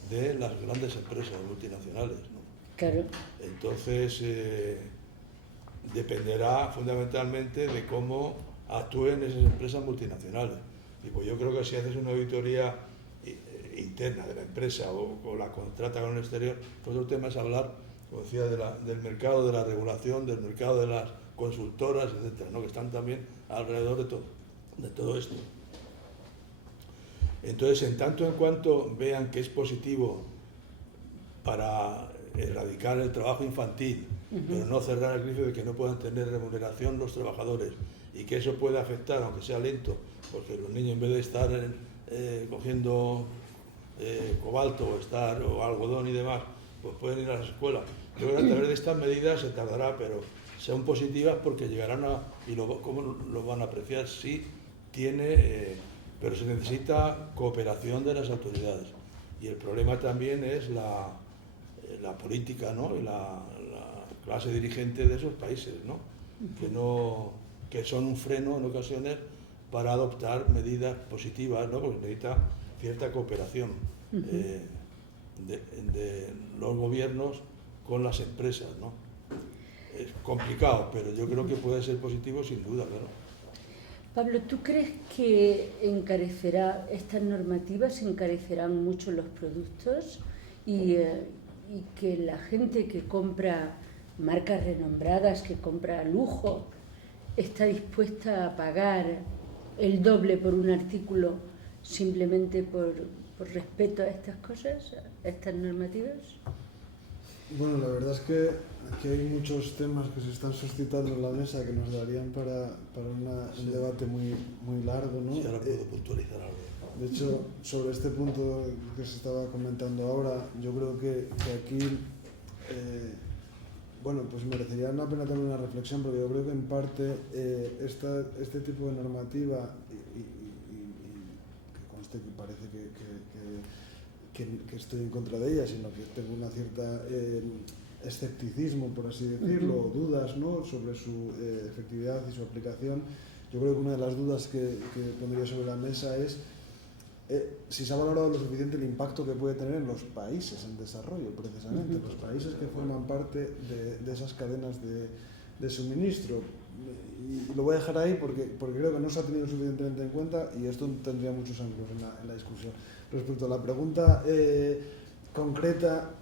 de las grandes empresas multinacionales, ¿no? Claro. Entonces, dependerá fundamentalmente de cómo actúen esas empresas multinacionales. Y pues yo creo que si haces una auditoría interna de la empresa o la contrata con el exterior, pues el tema es hablar, como decía, del mercado, de la regulación, del mercado de las consultoras, etcétera, ¿no? Que están también alrededor de todo esto. Entonces, en tanto en cuanto vean que es positivo para erradicar el trabajo infantil, pero no cerrar el grifo de que no puedan tener remuneración los trabajadores y que eso puede afectar, aunque sea lento, porque los niños en vez de estar cogiendo cobalto o algodón y demás, pues pueden ir a las escuelas. Yo creo que a través de estas medidas se tardará, pero sean positivas porque llegarán ¿cómo lo van a apreciar? Sí tiene, pero se necesita cooperación de las autoridades. Y el problema también es la política, ¿no? Y la clase dirigente de esos países, ¿no? Que no que son un freno en ocasiones para adoptar medidas positivas, ¿no? Porque necesita cierta cooperación de los gobiernos con las empresas, ¿no? Es complicado, pero yo creo que puede ser positivo sin duda, claro. Pablo, ¿tú crees que estas normativas encarecerán mucho los productos y que la gente que compra marcas renombradas, que compra lujo, está dispuesta a pagar el doble por un artículo simplemente por respeto a estas cosas, a estas normativas? Bueno, la verdad es que aquí hay muchos temas que se están suscitando en la mesa que nos darían para un debate muy largo, ¿no? Sí, ahora puedo puntualizar algo. De hecho, sobre este punto que se estaba comentando ahora, yo creo que aquí bueno, pues merecería una pena también una reflexión, porque yo creo que en parte este tipo de normativa, y que conste que parece que estoy en contra de ella, sino que tengo una cierta escepticismo, por así decirlo, o dudas, ¿no?, sobre su efectividad y su aplicación. Yo creo que una de las dudas que pondría sobre la mesa es si se ha valorado lo suficiente el impacto que puede tener en los países en desarrollo, precisamente, los países que forman parte de esas cadenas de suministro. Y lo voy a dejar ahí porque creo que no se ha tenido suficientemente en cuenta, y esto tendría muchos ángulos en la discusión. Respecto a la pregunta concreta,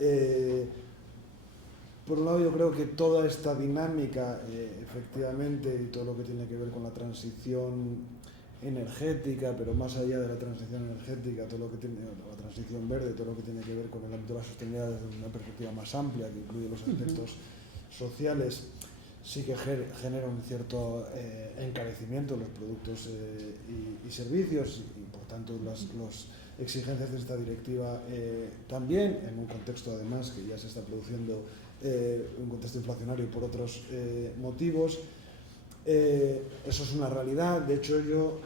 por un lado yo creo que toda esta dinámica, efectivamente, y todo lo que tiene que ver con la transición energética, pero más allá de la transición energética, todo lo que tiene, la transición verde, todo lo que tiene que ver con el ámbito de la sostenibilidad desde una perspectiva más amplia, que incluye los aspectos sociales, sí que genera un cierto encarecimiento de los productos y servicios, y por tanto las exigencias de esta directiva también, en un contexto además que ya se está produciendo un contexto inflacionario por otros motivos. Eso es una realidad. De hecho, yo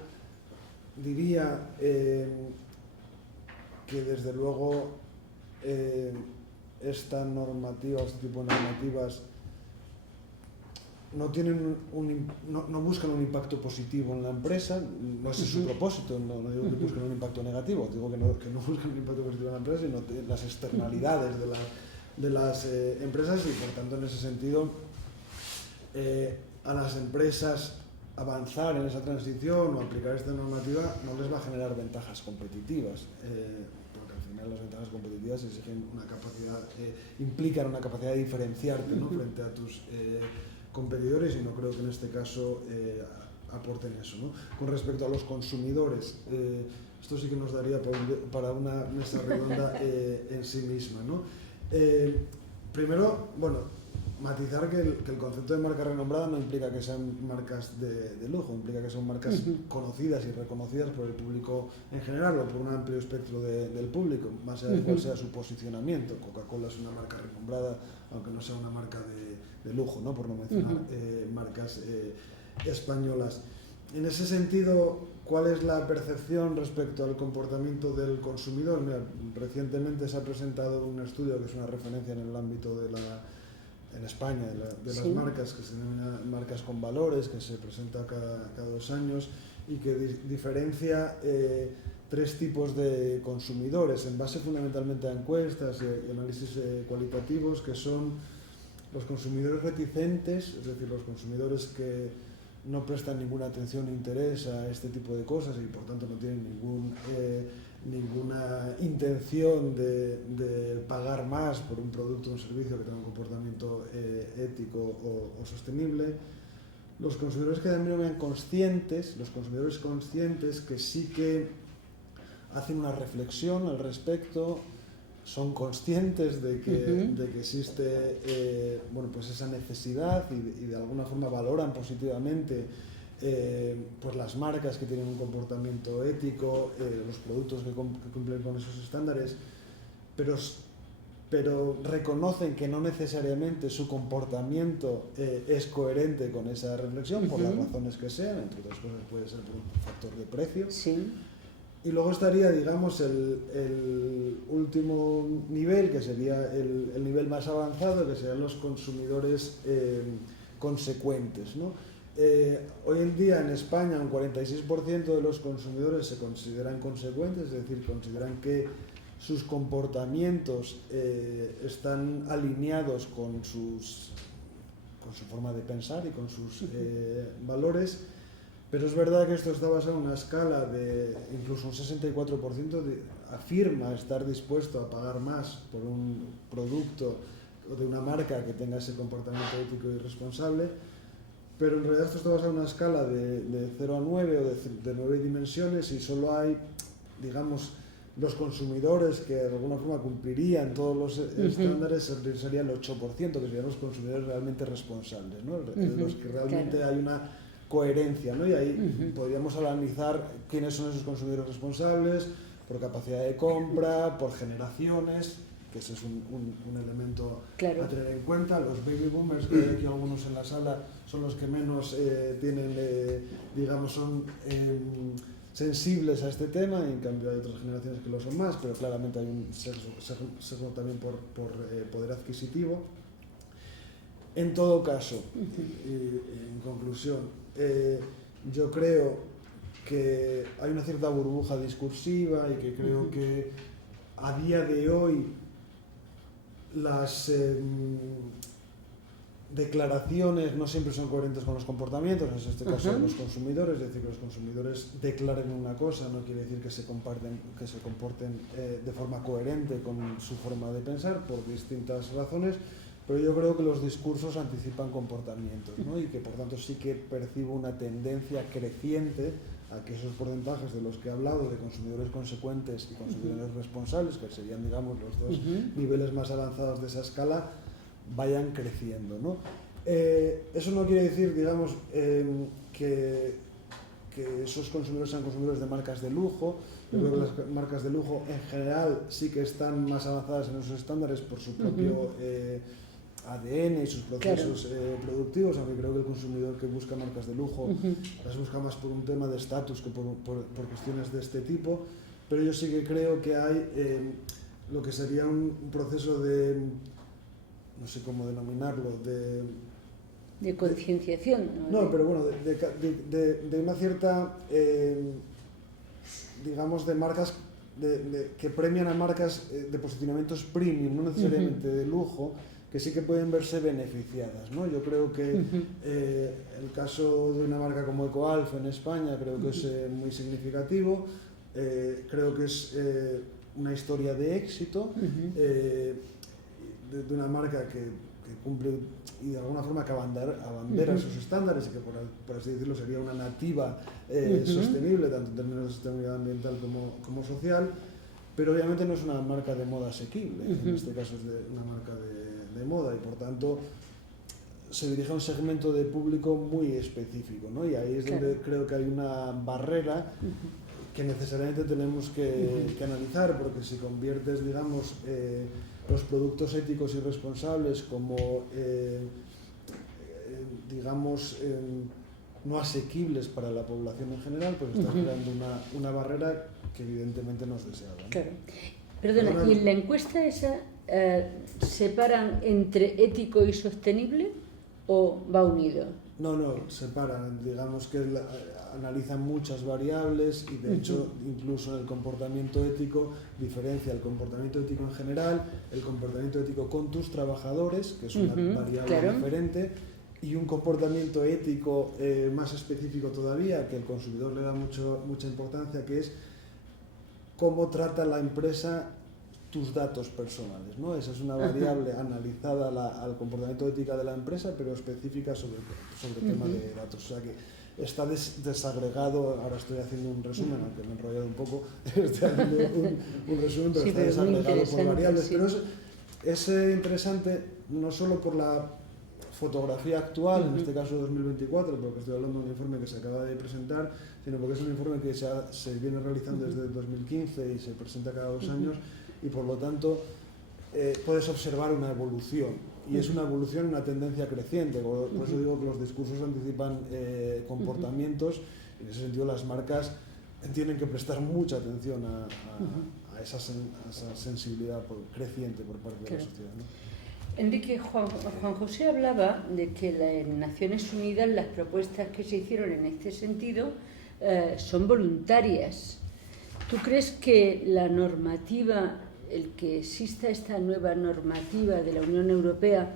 diría que desde luego esta normativa, este tipo de normativas no buscan un impacto positivo en la empresa, no ese es su propósito, no digo que busquen un impacto negativo, digo que no buscan un impacto positivo en la empresa, sino las externalidades de las empresas, y por tanto en ese sentido a las empresas avanzar en esa transición o aplicar esta normativa no les va a generar ventajas competitivas, porque al final las ventajas competitivas exigen una capacidad, implican una capacidad de diferenciarte, ¿no?, frente a tus competidores, y no creo que en este caso aporten eso, ¿no? Con respecto a los consumidores, esto sí que nos daría para una mesa redonda en sí misma, ¿no? Primero, bueno, matizar que el concepto de marca renombrada no implica que sean marcas de lujo, implica que son marcas conocidas y reconocidas por el público en general, o por un amplio espectro del público, más allá de cuál sea su posicionamiento. Coca-Cola es una marca renombrada, aunque no sea una marca de lujo, ¿no?, por no mencionar marcas españolas. En ese sentido, ¿cuál es la percepción respecto al comportamiento del consumidor? Mira, recientemente se ha presentado un estudio que es una referencia en el ámbito en España, de las marcas, que se denomina Marcas con Valores, que se presenta cada 2 años, y que diferencia 3 tipos de consumidores, en base fundamentalmente a encuestas y análisis cualitativos, que son los consumidores reticentes, es decir, los consumidores que no prestan ninguna atención e interés a este tipo de cosas y por tanto no tienen ninguna intención de pagar más por un producto o un servicio que tenga un comportamiento ético o sostenible. Los consumidores que denominan conscientes, los consumidores conscientes que sí que hacen una reflexión al respecto, son conscientes de que existe bueno, pues esa necesidad y de alguna forma valoran positivamente pues las marcas que tienen un comportamiento ético, los productos que cumplen con esos estándares, pero reconocen que no necesariamente su comportamiento es coherente con esa reflexión, por las razones que sean, entre otras cosas puede ser por un factor de precio. Sí. Y luego estaría, digamos, el último nivel, que sería el nivel más avanzado, que serían los consumidores consecuentes, ¿no? Hoy en día en España un 46% de los consumidores se consideran consecuentes, es decir, consideran que sus comportamientos están alineados con su forma de pensar y con sus valores, pero es verdad que esto está basado en una escala de incluso un 64% afirma estar dispuesto a pagar más por un producto o de una marca que tenga ese comportamiento ético y responsable, pero en realidad esto está basado en una escala de 0 a 9 o de 9 dimensiones, y solo hay, digamos, los consumidores que de alguna forma cumplirían todos los estándares, sería el 8%, que serían los consumidores realmente responsables, ¿no? Los que realmente hay una coherencia, ¿no? Y ahí podríamos analizar quiénes son esos consumidores responsables, por capacidad de compra, por generaciones, que ese es un elemento a tener en cuenta. Los baby boomers, que hay aquí algunos en la sala, son los que menos tienen, digamos, son sensibles a este tema, y en cambio hay otras generaciones que lo son más, pero claramente hay un sesgo también por poder adquisitivo. En todo caso, en conclusión, yo creo que hay una cierta burbuja discursiva, y que creo que a día de hoy las declaraciones no siempre son coherentes con los comportamientos, en este caso de los consumidores. Es decir, que los consumidores declaren una cosa no quiere decir que se comporten de forma coherente con su forma de pensar, por distintas razones, pero yo creo que los discursos anticipan comportamientos, ¿no? Y que por tanto sí que percibo una tendencia creciente a que esos porcentajes de los que he hablado, de consumidores consecuentes y consumidores responsables, que serían, digamos, los dos niveles más avanzados de esa escala, vayan creciendo, ¿no? Eso no quiere decir, digamos, que esos consumidores sean consumidores de marcas de lujo. Yo creo que las marcas de lujo en general sí que están más avanzadas en esos estándares por su propio ADN y sus procesos productivos, aunque creo que el consumidor que busca marcas de lujo las busca más por un tema de estatus que por cuestiones de este tipo. Pero yo sí que creo que hay lo que sería un proceso de, no sé cómo denominarlo, de concienciación, ¿no? No, pero bueno, de una cierta, digamos, de marcas que premian a marcas de posicionamientos premium, no necesariamente de lujo, que sí que pueden verse beneficiadas, ¿no? Yo creo que el caso de una marca como Ecoalf en España creo que es muy significativo. Creo que es una historia de éxito, de una marca que cumple y de alguna forma que abandera sus estándares, y que por así decirlo sería una nativa sostenible, tanto en términos de sostenibilidad ambiental como social, pero obviamente no es una marca de moda asequible. En este caso es una marca de moda, y por tanto se dirige a un segmento de público muy específico, ¿no? Y ahí es donde creo que hay una barrera que necesariamente tenemos que analizar, porque si conviertes, digamos, los productos éticos y responsables como, digamos, no asequibles para la población en general, pues estás creando una barrera que evidentemente no es deseada, ¿no? Claro. Perdona, ¿y en la encuesta esa separan entre ético y sostenible o va unido? No, separan. Digamos que analizan muchas variables, y de hecho incluso en el comportamiento ético diferencia el comportamiento ético en general, el comportamiento ético con tus trabajadores, que es una variable diferente, y un comportamiento ético más específico todavía, que el consumidor le da mucha importancia, que es cómo trata la empresa tus datos personales, ¿no? Esa es una variable analizada al comportamiento ético de la empresa, pero específica sobre tema de datos. O sea que está desagregado. Ahora estoy haciendo un resumen, aunque me he enrollado un poco, estoy haciendo un resumen, pero está desagregado por variables. Pero es interesante no solo por la fotografía actual, en este caso 2024, porque estoy hablando de un informe que se acaba de presentar, sino porque es un informe que se viene realizando desde 2015 y se presenta cada 2 años, y por lo tanto puedes observar una evolución, y es una evolución, una tendencia creciente. Por eso digo que los discursos anticipan comportamientos, y en ese sentido las marcas tienen que prestar mucha atención a esa sensibilidad creciente por parte de la sociedad, ¿no? Enrique, Juan José hablaba de que en Naciones Unidas las propuestas que se hicieron en este sentido son voluntarias. ¿Tú crees que la normativa, el que exista esta nueva normativa de la Unión Europea,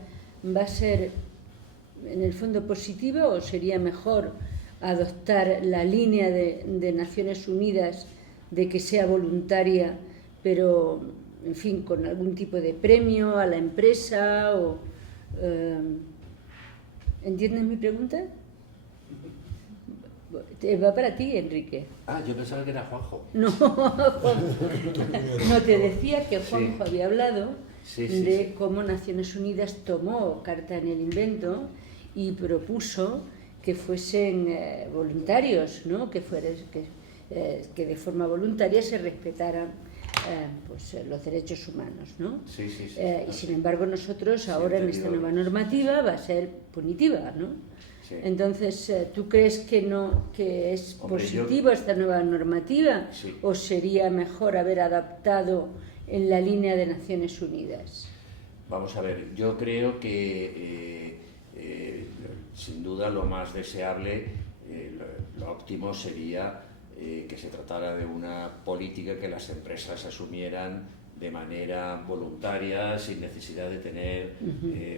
va a ser en el fondo positiva o sería mejor adoptar la línea de Naciones Unidas de que sea voluntaria, pero en fin, con algún tipo de premio a la empresa? ¿Entiendes mi pregunta? Va para ti, Enrique. Ah, yo pensaba que era Juanjo. No, no, te decía que Juanjo había hablado de cómo Naciones Unidas tomó carta en el invento y propuso que fuesen voluntarios, ¿no? Que de forma voluntaria se respetaran los derechos humanos, ¿no? Y sin embargo nosotros ahora en esta nueva normativa va a ser punitiva, ¿no? Sí. Entonces, ¿tú crees que es positiva esta nueva normativa o sería mejor haber adaptado en la línea de Naciones Unidas? Vamos a ver, yo creo que sin duda lo más deseable, lo óptimo sería que se tratara de una política que las empresas asumieran de manera voluntaria, sin necesidad de tener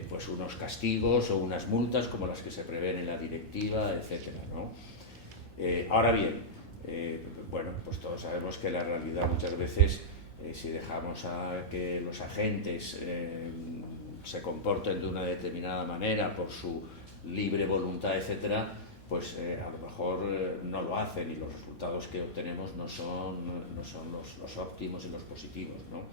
pues unos castigos o unas multas como las que se prevén en la directiva, etcétera, ¿no? Ahora bien, bueno, pues todos sabemos que la realidad muchas veces, si dejamos a que los agentes se comporten de una determinada manera por su libre voluntad, etcétera, pues a lo mejor no lo hacen y los resultados que obtenemos no son los óptimos y los positivos, ¿no?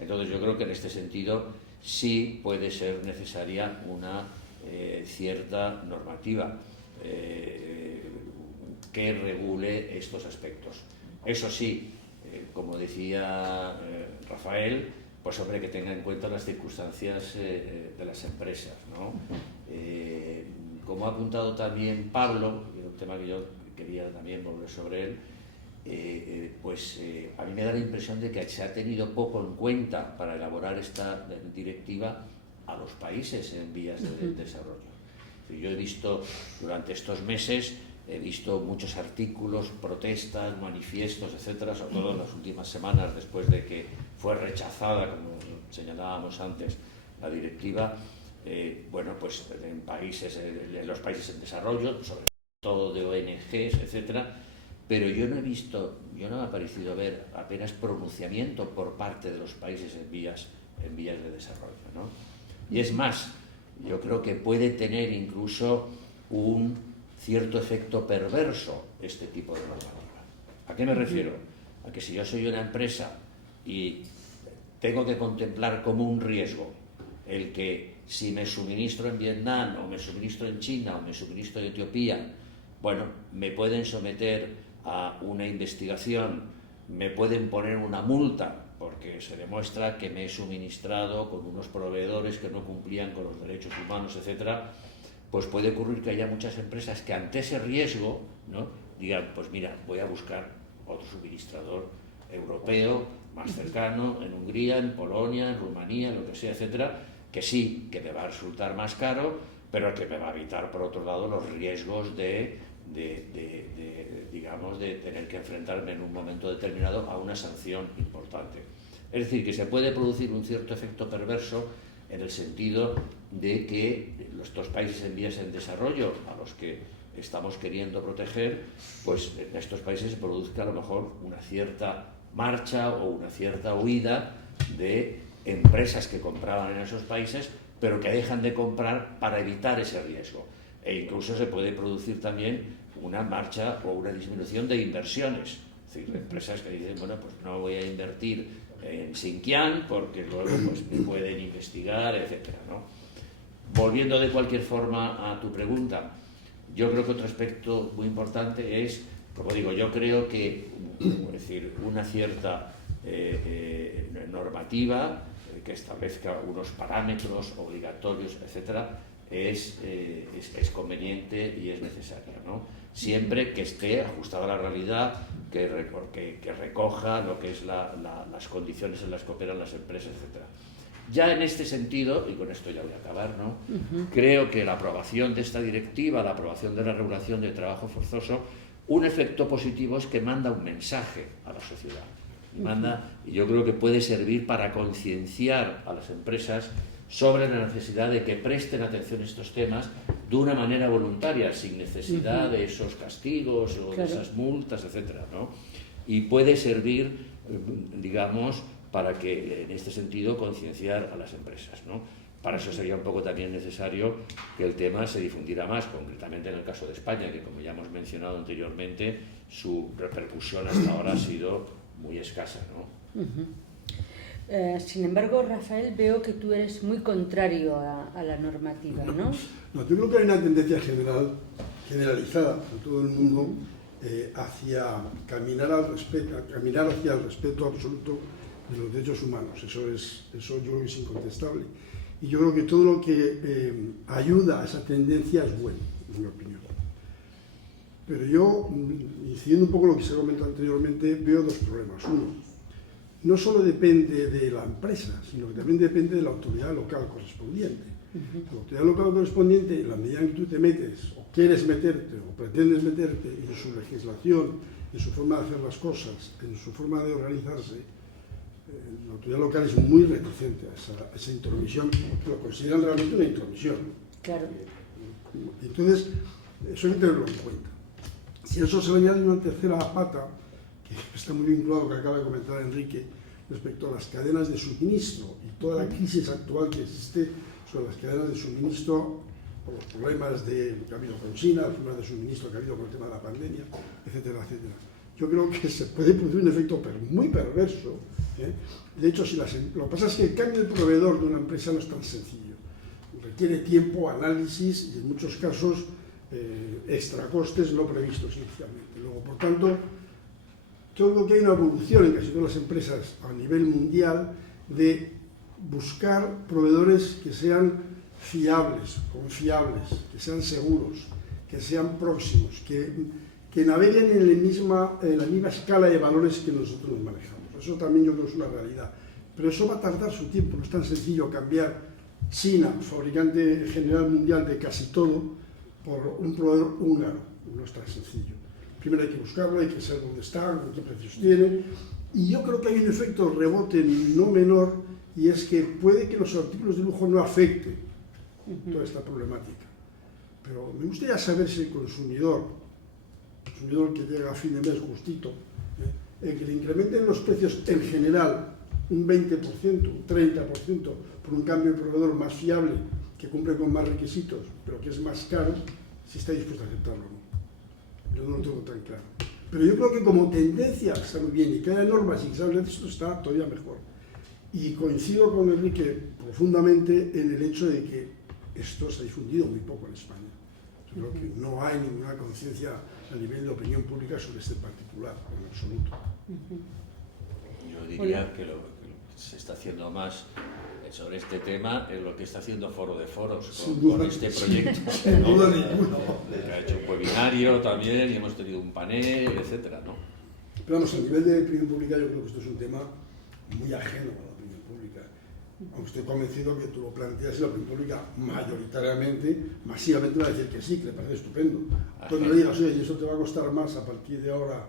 Entonces yo creo que en este sentido sí puede ser necesaria una cierta normativa que regule estos aspectos. Eso sí, como decía Rafael, pues hombre, que tenga en cuenta las circunstancias de las empresas, ¿no? Como ha apuntado también Pablo, un tema que yo quería también volver sobre él, a mí me da la impresión de que se ha tenido poco en cuenta para elaborar esta directiva a los países en vías de desarrollo. Yo he visto durante estos meses, muchos artículos, protestas, manifiestos, etcétera, sobre todo en las últimas semanas después de que fue rechazada, como señalábamos antes, la directiva. Bueno, pues en los países en desarrollo, sobre todo de ONGs, etcétera, pero yo no me ha parecido ver apenas pronunciamiento por parte de los países en vías de desarrollo, ¿no? Y es más, yo creo que puede tener incluso un cierto efecto perverso este tipo de normativa. ¿A qué me refiero? A que si yo soy una empresa y tengo que contemplar como un riesgo el que si me suministro en Vietnam o me suministro en China o me suministro en Etiopía, bueno, me pueden someter a una investigación, me pueden poner una multa porque se demuestra que me he suministrado con unos proveedores que no cumplían con los derechos humanos, etcétera, pues puede ocurrir que haya muchas empresas que ante ese riesgo, ¿no?, digan, pues mira, voy a buscar otro suministrador europeo más cercano, en Hungría, en Polonia, en Rumanía, lo que sea, etcétera, que sí, que me va a resultar más caro, pero que me va a evitar, por otro lado, los riesgos de tener que enfrentarme en un momento determinado a una sanción importante. Es decir, que se puede producir un cierto efecto perverso en el sentido de que estos países en vías de desarrollo, a los que estamos queriendo proteger, pues en estos países se produzca a lo mejor una cierta marcha o una cierta huida de empresas que compraban en esos países, pero que dejan de comprar para evitar ese riesgo. E incluso se puede producir también una marcha o una disminución de inversiones. Es decir, empresas que dicen, bueno, pues no voy a invertir en Xinjiang porque luego pues, me pueden investigar, etcétera, ¿no? Volviendo de cualquier forma a tu pregunta, yo creo que otro aspecto muy importante es, como digo, yo creo que una cierta normativa que establezca unos parámetros obligatorios, etcétera, es conveniente y es necesaria, ¿no? Siempre que esté ajustada a la realidad, que recoja lo que es las condiciones en las que operan las empresas, etcétera. Ya en este sentido, y con esto ya voy a acabar, ¿no? Creo que la aprobación de esta directiva, la aprobación de la regulación de trabajo forzoso, un efecto positivo es que manda un mensaje a la sociedad. Y yo creo que puede servir para concienciar a las empresas sobre la necesidad de que presten atención a estos temas de una manera voluntaria, sin necesidad de esos castigos o de esas multas, etcétera, ¿no? Y puede servir, digamos, para que en este sentido concienciar a las empresas, ¿no? Para eso sería un poco también necesario que el tema se difundiera más, concretamente en el caso de España, que como ya hemos mencionado anteriormente, su repercusión hasta ahora ha sido muy escasa, ¿no? Sin embargo, Rafael, veo que tú eres muy contrario a la normativa, ¿no? No, yo creo que hay una tendencia generalizada en todo el mundo hacia caminar hacia el respeto absoluto de los derechos humanos. Eso yo creo que es incontestable. Y yo creo que todo lo que ayuda a esa tendencia es bueno, en mi opinión. Pero yo, incidiendo un poco en lo que se comentó anteriormente, veo dos problemas. Uno, no solo depende de la empresa, sino que también depende de la autoridad local correspondiente. La autoridad local correspondiente, en la medida en que tú te metes, o quieres meterte, o pretendes meterte en su legislación, en su forma de hacer las cosas, en su forma de organizarse, la autoridad local es muy reticente a esa intromisión, que lo consideran realmente una intromisión. Claro. Entonces, eso hay que tenerlo en cuenta. Si a eso se le añade una tercera pata, que está muy vinculado a lo que acaba de comentar Enrique, respecto a las cadenas de suministro y toda la crisis actual que existe sobre las cadenas de suministro, por los problemas que ha habido con China, los problemas de suministro que ha habido con el tema de la pandemia, etcétera, etcétera. Yo creo que se puede producir un efecto muy perverso. De hecho, lo que pasa es que el cambio de proveedor de una empresa no es tan sencillo. Requiere tiempo, análisis y en muchos casos extracostes no previstos inicialmente. Luego, por tanto, yo creo que hay una evolución en casi todas las empresas a nivel mundial de buscar proveedores que sean fiables, confiables, que sean seguros, que sean próximos, que naveguen en la misma escala de valores que nosotros manejamos. Eso también yo creo que es una realidad. Pero eso va a tardar su tiempo, no es tan sencillo cambiar China, fabricante general mundial de casi todo, por un proveedor húngaro. No es tan sencillo. Primero hay que buscarlo, hay que saber dónde está, qué precios tiene. Y yo creo que hay un efecto rebote no menor, y es que puede que los artículos de lujo no afecten toda esta problemática. Pero me gustaría saber si el consumidor que llega a fin de mes justito, el que le incrementen los precios en general un 20%, un 30%, por un cambio de proveedor más fiable, que cumple con más requisitos, pero que es más caro, si está dispuesto a aceptarlo o no. Yo no lo tengo tan claro. Pero yo creo que como tendencia está muy bien, y que haya normas y que se hable de esto está todavía mejor. Y coincido con Enrique profundamente en el hecho de que esto se ha difundido muy poco en España. Yo creo que no hay ninguna conciencia a nivel de opinión pública sobre este particular, en absoluto. Yo diría que lo que se está haciendo más sobre este tema es lo que está haciendo Foro de Foros con este proyecto. Sin duda ninguna. Que ha hecho un webinario también y hemos tenido un panel, etcétera, ¿no? Pero vamos, a nivel de opinión pública yo creo que esto es un tema muy ajeno a la opinión pública. Aunque estoy convencido que tú lo planteas y la opinión pública mayoritariamente, masivamente va a decir que sí, que le parece estupendo. Cuando le digas, oye, y eso te va a costar más a partir de ahora,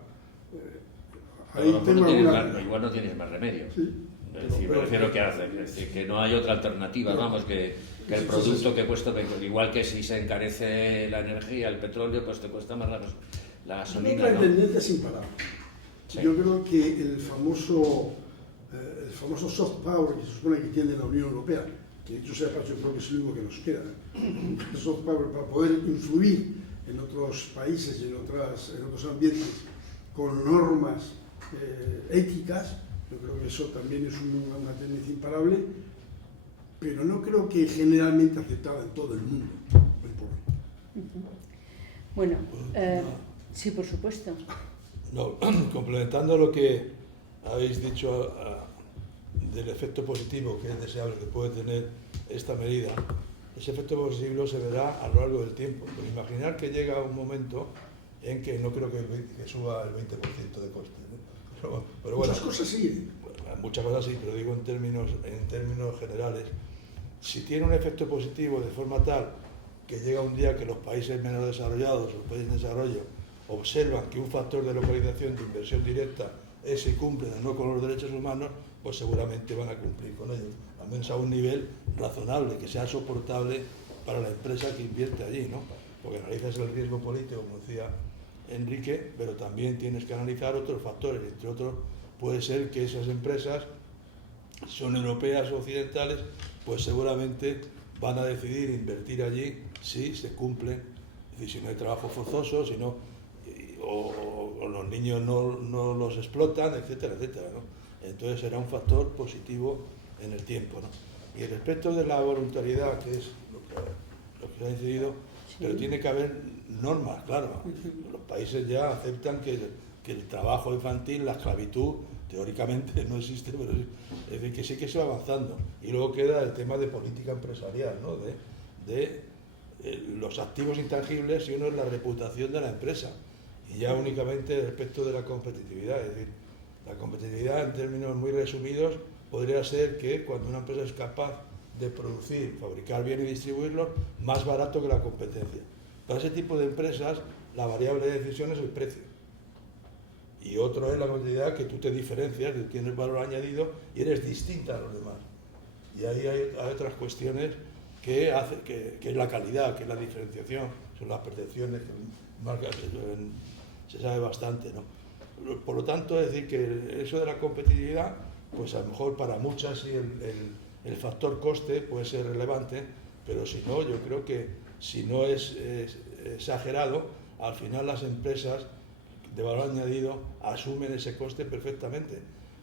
ahí tengo alguna... Igual no tienes más remedio. Sí. Es decir, me refiero que hace, es decir, que no hay otra alternativa, vamos, que el producto que cuesta, igual que si se encarece la energía, el petróleo, pues te cuesta más la gasolina, La ¿no? tendencia es imparable. Sí. Yo creo que el famoso soft power que se supone que tiene la Unión Europea, que dicho sea paso, yo creo que es lo único que nos queda, el soft power para poder influir en otros países y en otros ambientes con normas éticas. Yo creo que eso también es una tendencia imparable, pero no creo que generalmente aceptada en todo el mundo. Bueno, sí, por supuesto. No, complementando lo que habéis dicho del efecto positivo que es deseable que puede tener esta medida, ese efecto positivo se verá a lo largo del tiempo. Pero imaginar que llega un momento en que no creo que suba el 20% de coste, ¿no? Pero bueno, muchas cosas sí. muchas cosas sí, pero digo en términos generales, si tiene un efecto positivo de forma tal que llega un día que los países menos desarrollados, los países en desarrollo, observan que un factor de localización de inversión directa es si cumplen o no con los derechos humanos, pues seguramente van a cumplir con ellos, al menos a un nivel razonable, que sea soportable para la empresa que invierte allí, ¿no? Porque analizas el riesgo político, como decía Enrique, pero también tienes que analizar otros factores, entre otros puede ser que esas empresas son europeas o occidentales, pues seguramente van a decidir invertir allí si se cumplen, es decir, si no hay trabajo forzoso, si no, o los niños no los explotan, etcétera, etcétera, ¿no? Entonces será un factor positivo en el tiempo, ¿no? Y respecto de la voluntariedad, que es lo que se ha decidido, sí, pero tiene que haber normas, claro. Los países ya aceptan que el trabajo infantil, la esclavitud, teóricamente no existe, pero es decir, que sí que se va avanzando. Y luego queda el tema de política empresarial, ¿no? De los activos intangibles, y uno es la reputación de la empresa. Y ya únicamente respecto de la competitividad, es decir, la competitividad en términos muy resumidos podría ser que cuando una empresa es capaz de producir, fabricar bien y distribuirlos más barato que la competencia. Para ese tipo de empresas la variable de decisión es el precio. Y otro es la competitividad, que tú te diferencias, que tienes valor añadido y eres distinta a los demás. Y ahí hay otras cuestiones que es la calidad, que es la diferenciación, son las percepciones, que marcas, se sabe bastante, ¿no? Por lo tanto, es decir, que eso de la competitividad, pues a lo mejor para muchas sí el factor coste puede ser relevante, pero si no, yo creo que si no es exagerado, al final las empresas de valor añadido asumen ese coste perfectamente,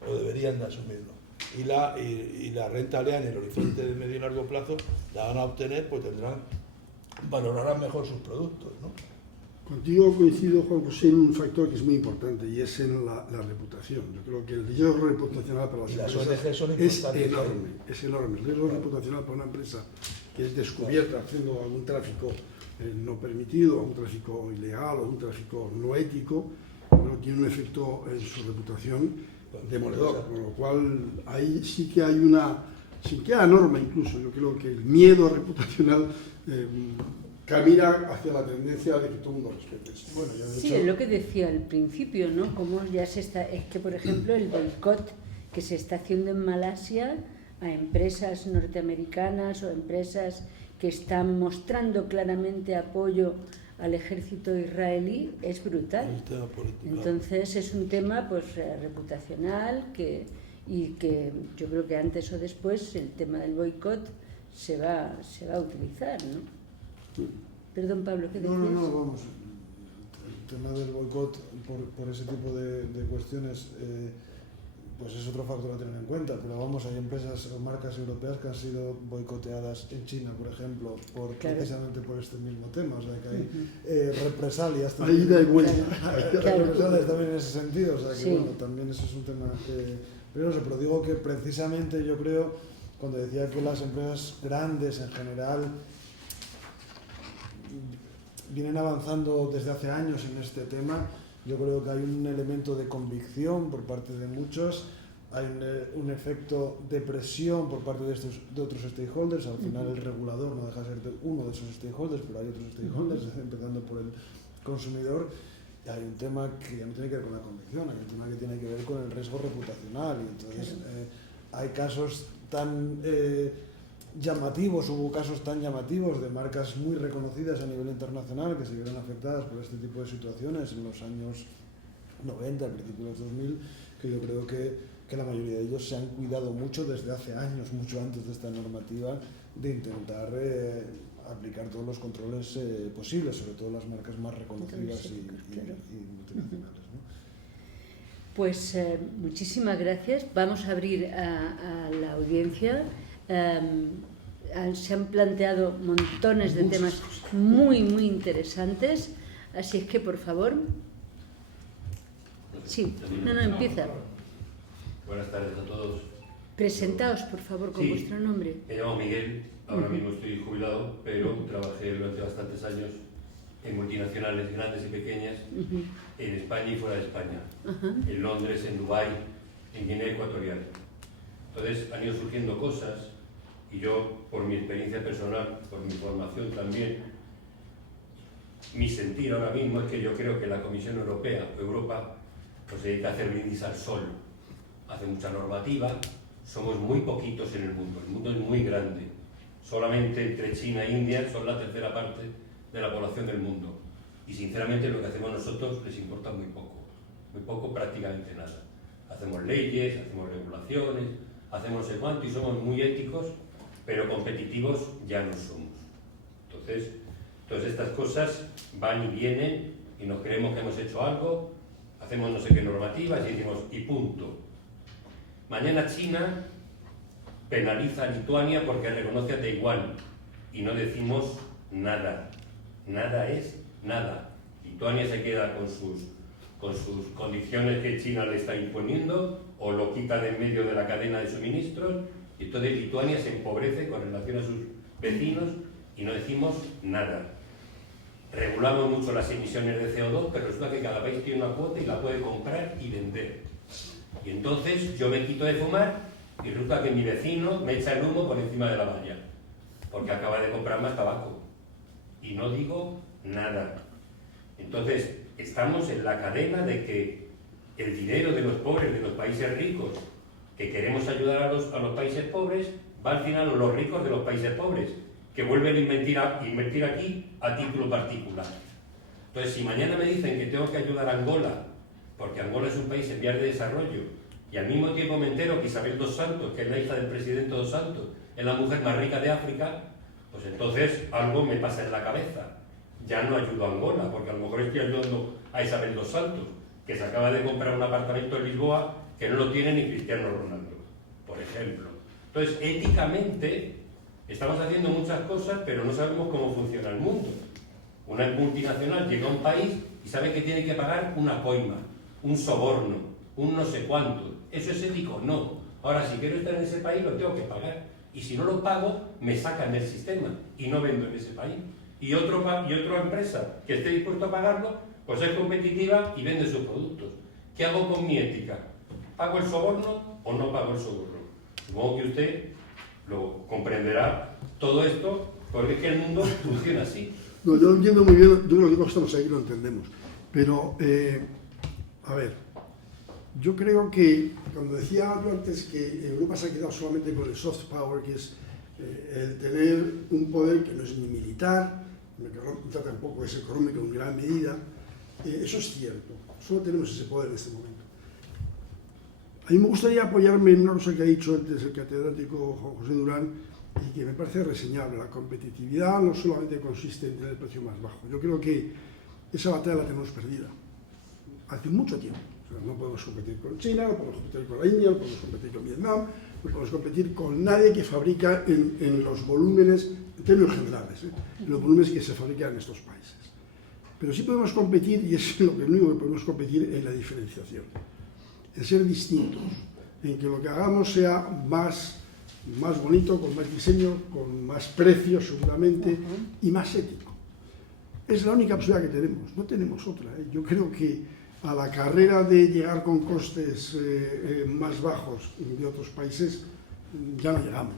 o deberían de asumirlo. Y la rentabilidad en el horizonte de medio y largo plazo la van a obtener, pues valorarán mejor sus productos, ¿no? Contigo coincido, Juan José, en un factor que es muy importante, y es en la reputación. Yo creo que el riesgo reputacional para las empresas es enorme. El riesgo reputacional para una empresa que es descubierta haciendo algún tráfico no permitido, un tráfico ilegal o un tráfico no ético, bueno, tiene un efecto en su reputación demoledor, con lo cual ahí sí que hay sin que haya norma incluso, yo creo que el miedo reputacional camina hacia la tendencia de que todo el mundo respete. Bueno, sí, es lo que decía al principio, ¿no? Como ya es que, por ejemplo, el boicot que se está haciendo en Malasia a empresas norteamericanas o empresas que están mostrando claramente apoyo al ejército israelí es brutal. Entonces es un tema pues reputacional y que yo creo que antes o después el tema del boicot se va a utilizar, ¿no? Perdón, Pablo, ¿qué decías? No, vamos. El tema del boicot por ese tipo de cuestiones pues es otro factor a tener en cuenta, pero vamos, hay empresas o marcas europeas que han sido boicoteadas en China, por ejemplo, precisamente por este mismo tema, o sea que hay represalias también. Ahí da igual. Represalias también en ese sentido, o sea que sí. bueno, también eso es un tema pero digo que precisamente yo creo, cuando decía que las empresas grandes en general vienen avanzando desde hace años en este tema, yo creo que hay un elemento de convicción por parte de muchos, hay un efecto de presión por parte de otros stakeholders. Al final el regulador no deja de ser uno de esos stakeholders, pero hay otros stakeholders, empezando por el consumidor. Y hay un tema que ya no tiene que ver con la convicción, hay un tema que tiene que ver con el riesgo reputacional. Y entonces hay casos tan llamativos, hubo casos tan llamativos de marcas muy reconocidas a nivel internacional que se vieron afectadas por este tipo de situaciones en los años 90, al principio de los 2000, que yo creo que la mayoría de ellos se han cuidado mucho desde hace años, mucho antes de esta normativa, de intentar aplicar todos los controles posibles, sobre todo las marcas más reconocidas y multinacionales, ¿no? Pues muchísimas gracias. Vamos a abrir a la audiencia. Se han planteado montones de temas muy, muy interesantes, así es que, por favor. Sí, empieza. Buenas tardes a todos. Presentaos, por favor, con vuestro nombre. Me llamo Miguel, ahora mismo estoy jubilado, pero trabajé durante bastantes años en multinacionales grandes y pequeñas, en España y fuera de España, en Londres, en Dubái, en Guinea Ecuatorial. Entonces han ido surgiendo cosas y yo, por mi experiencia personal, por mi formación también, mi sentir ahora mismo es que yo creo que la Comisión Europea, Europa, pues se dedica a hacer brindis al sol. Hace mucha normativa, somos muy poquitos en el mundo es muy grande. Solamente entre China e India son la tercera parte de la población del mundo. Y sinceramente lo que hacemos nosotros les importa muy poco, prácticamente nada. Hacemos leyes, hacemos regulaciones, hacemos no sé cuánto y somos muy éticos, pero competitivos ya no somos. Entonces estas cosas van y vienen y nos creemos que hemos hecho algo, hacemos no sé qué normativas y decimos y punto. Mañana China penaliza a Lituania porque reconoce a Taiwán y no decimos nada. Nada es nada. Lituania se queda con sus condiciones que China le está imponiendo o lo quita de en medio de la cadena de suministros y entonces Lituania se empobrece con relación a sus vecinos y no decimos nada. Regulamos mucho las emisiones de CO2, pero resulta que cada país tiene una cuota y la puede comprar y vender. Y entonces yo me quito de fumar y resulta que mi vecino me echa el humo por encima de la valla, porque acaba de comprar más tabaco. Y no digo nada. Entonces, estamos en la cadena de que el dinero de los pobres, de los países ricos, que queremos ayudar a los países pobres, va al final a los ricos de los países pobres, que vuelven a invertir aquí a título particular. Entonces, si mañana me dicen que tengo que ayudar a Angola, porque Angola es un país en vías de desarrollo, y al mismo tiempo me entero que Isabel dos Santos, que es la hija del presidente dos Santos, es la mujer más rica de África, pues entonces algo me pasa en la cabeza. Ya no ayudo a Angola, porque a lo mejor estoy ayudando a Isabel dos Santos, que se acaba de comprar un apartamento en Lisboa que no lo tiene ni Cristiano Ronaldo, por ejemplo. Entonces, éticamente, estamos haciendo muchas cosas, pero no sabemos cómo funciona el mundo. Una multinacional llega a un país y sabe que tiene que pagar una coima, un soborno, un no sé cuánto. ¿Eso es ético? No. Ahora, si quiero estar en ese país, lo tengo que pagar. Y si no lo pago, me sacan del sistema y no vendo en ese país. Y otra empresa que esté dispuesta a pagarlo, pues es competitiva y vende sus productos. ¿Qué hago con mi ética? ¿Pago el soborno o no pago el soborno? Supongo que usted lo comprenderá todo esto, porque es que el mundo funciona así. No, yo lo entiendo muy bien, yo lo digo, estamos ahí, lo entendemos. Pero, a ver, yo creo que, cuando decía yo antes que Europa se ha quedado solamente con el soft power, que es el tener un poder que no es ni militar, tampoco es económico en gran medida, eso es cierto, solo tenemos ese poder en este momento. A mí me gustaría apoyarme en una cosa que ha dicho antes el catedrático Juan José Durán y que me parece reseñable. La competitividad no solamente consiste en tener el precio más bajo. Yo creo que esa batalla la tenemos perdida hace mucho tiempo. O sea, no podemos competir con China, no podemos competir con la India, no podemos competir con Vietnam, no podemos competir con nadie que fabrica en los volúmenes, en términos generales, en los volúmenes que se fabrican en estos países. Pero sí podemos competir, y es lo único que podemos competir, en la diferenciación, en ser distintos, en que lo que hagamos sea más bonito, con más diseño, con más precio seguramente y más ético. Es la única posibilidad que tenemos, no tenemos otra. Yo creo que a la carrera de llegar con costes más bajos de otros países ya no llegamos.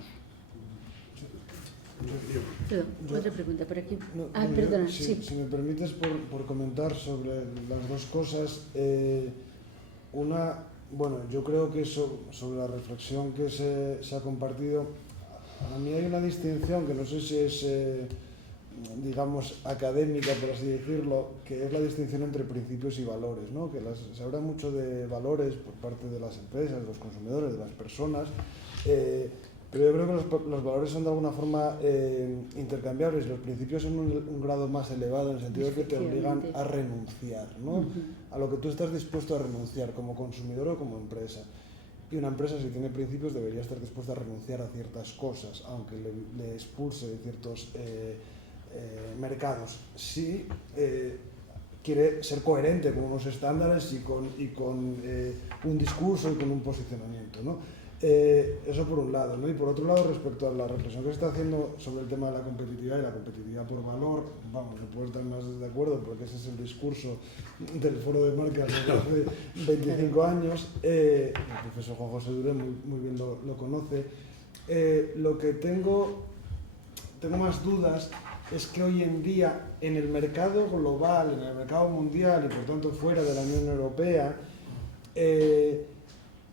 Otra pregunta por aquí. No, Perdona, si me permites por comentar sobre las dos cosas. Bueno, yo creo que sobre la reflexión que se ha compartido, a mí hay una distinción que no sé si es, digamos, académica, por así decirlo, que es la distinción entre principios y valores, ¿no? Que se habla mucho de valores por parte de las empresas, de los consumidores, de las personas, pero yo creo que los valores son de alguna forma intercambiables. Los principios son un grado más elevado en el sentido de que te obligan a renunciar, ¿no? A lo que tú estás dispuesto a renunciar como consumidor o como empresa. Y una empresa, si tiene principios, debería estar dispuesta a renunciar a ciertas cosas, aunque le expulse de ciertos mercados. Si quiere ser coherente con unos estándares y con un discurso y con un posicionamiento, ¿no? Eso por un lado, ¿no? Y por otro lado, respecto a la reflexión que se está haciendo sobre el tema de la competitividad y la competitividad por valor, vamos, no puedo estar más de acuerdo porque ese es el discurso del Foro de Marcas desde hace 25 años. El profesor Juan José Durén muy bien lo conoce. Lo que tengo más dudas es que hoy en día en el mercado global, en el mercado mundial y por tanto fuera de la Unión Europea,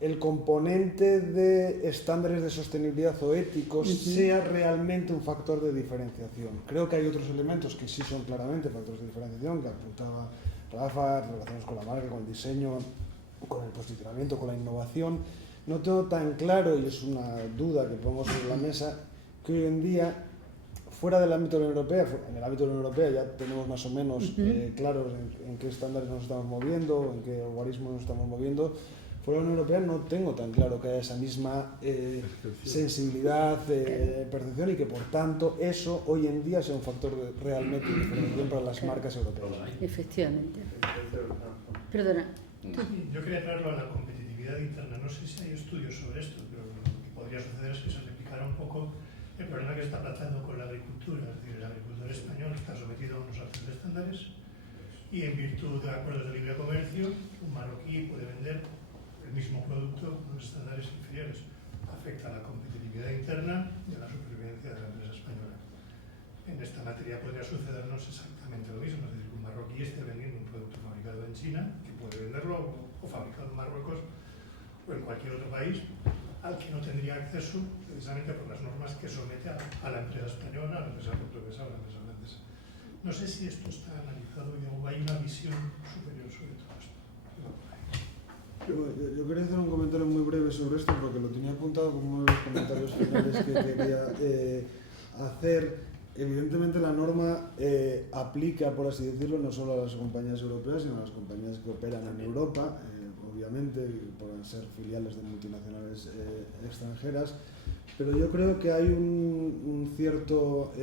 el componente de estándares de sostenibilidad o éticos sea realmente un factor de diferenciación. Creo que hay otros elementos que sí son claramente factores de diferenciación, que apuntaba Rafa, relacionados con la marca, con el diseño, con el posicionamiento, con la innovación. No tengo tan claro, y es una duda que pongo sobre la mesa, que hoy en día, fuera del ámbito de la Unión Europea, en el ámbito de la Unión Europea ya tenemos más o menos claros en qué estándares nos estamos moviendo, en qué algoritmos nos estamos moviendo. Fuera de la Unión Europea no tengo tan claro que haya esa misma sensibilidad, percepción, y que por tanto eso hoy en día sea un factor realmente de diferenciación para las marcas europeas. Efectivamente. Perdona. Yo quería traerlo a la competitividad interna. No sé si hay estudios sobre esto, pero lo que podría suceder es que se replicara un poco el problema que está pasando con la agricultura. Es decir, el agricultor español está sometido a unos altos estándares y en virtud de acuerdos de libre comercio, un marroquí puede vender el mismo producto con estándares inferiores. Afecta a la competitividad interna y a la supervivencia de la empresa española. En esta materia podría sucedernos exactamente lo mismo, es decir, un marroquí esté vendiendo un producto fabricado en China, que puede venderlo o fabricado en Marruecos o en cualquier otro país, al que no tendría acceso precisamente por las normas que somete a la empresa española, a la empresa portuguesa o a la empresa francesa. No sé si esto está analizado o hay una visión superior sobre todo esto. Yo quería hacer un comentario muy breve sobre esto porque lo tenía apuntado como uno de los comentarios finales que quería hacer. Evidentemente la norma aplica, por así decirlo, no solo a las compañías europeas, sino a las compañías que operan en Europa, obviamente, pueden ser filiales de multinacionales extranjeras, pero yo creo que hay un cierto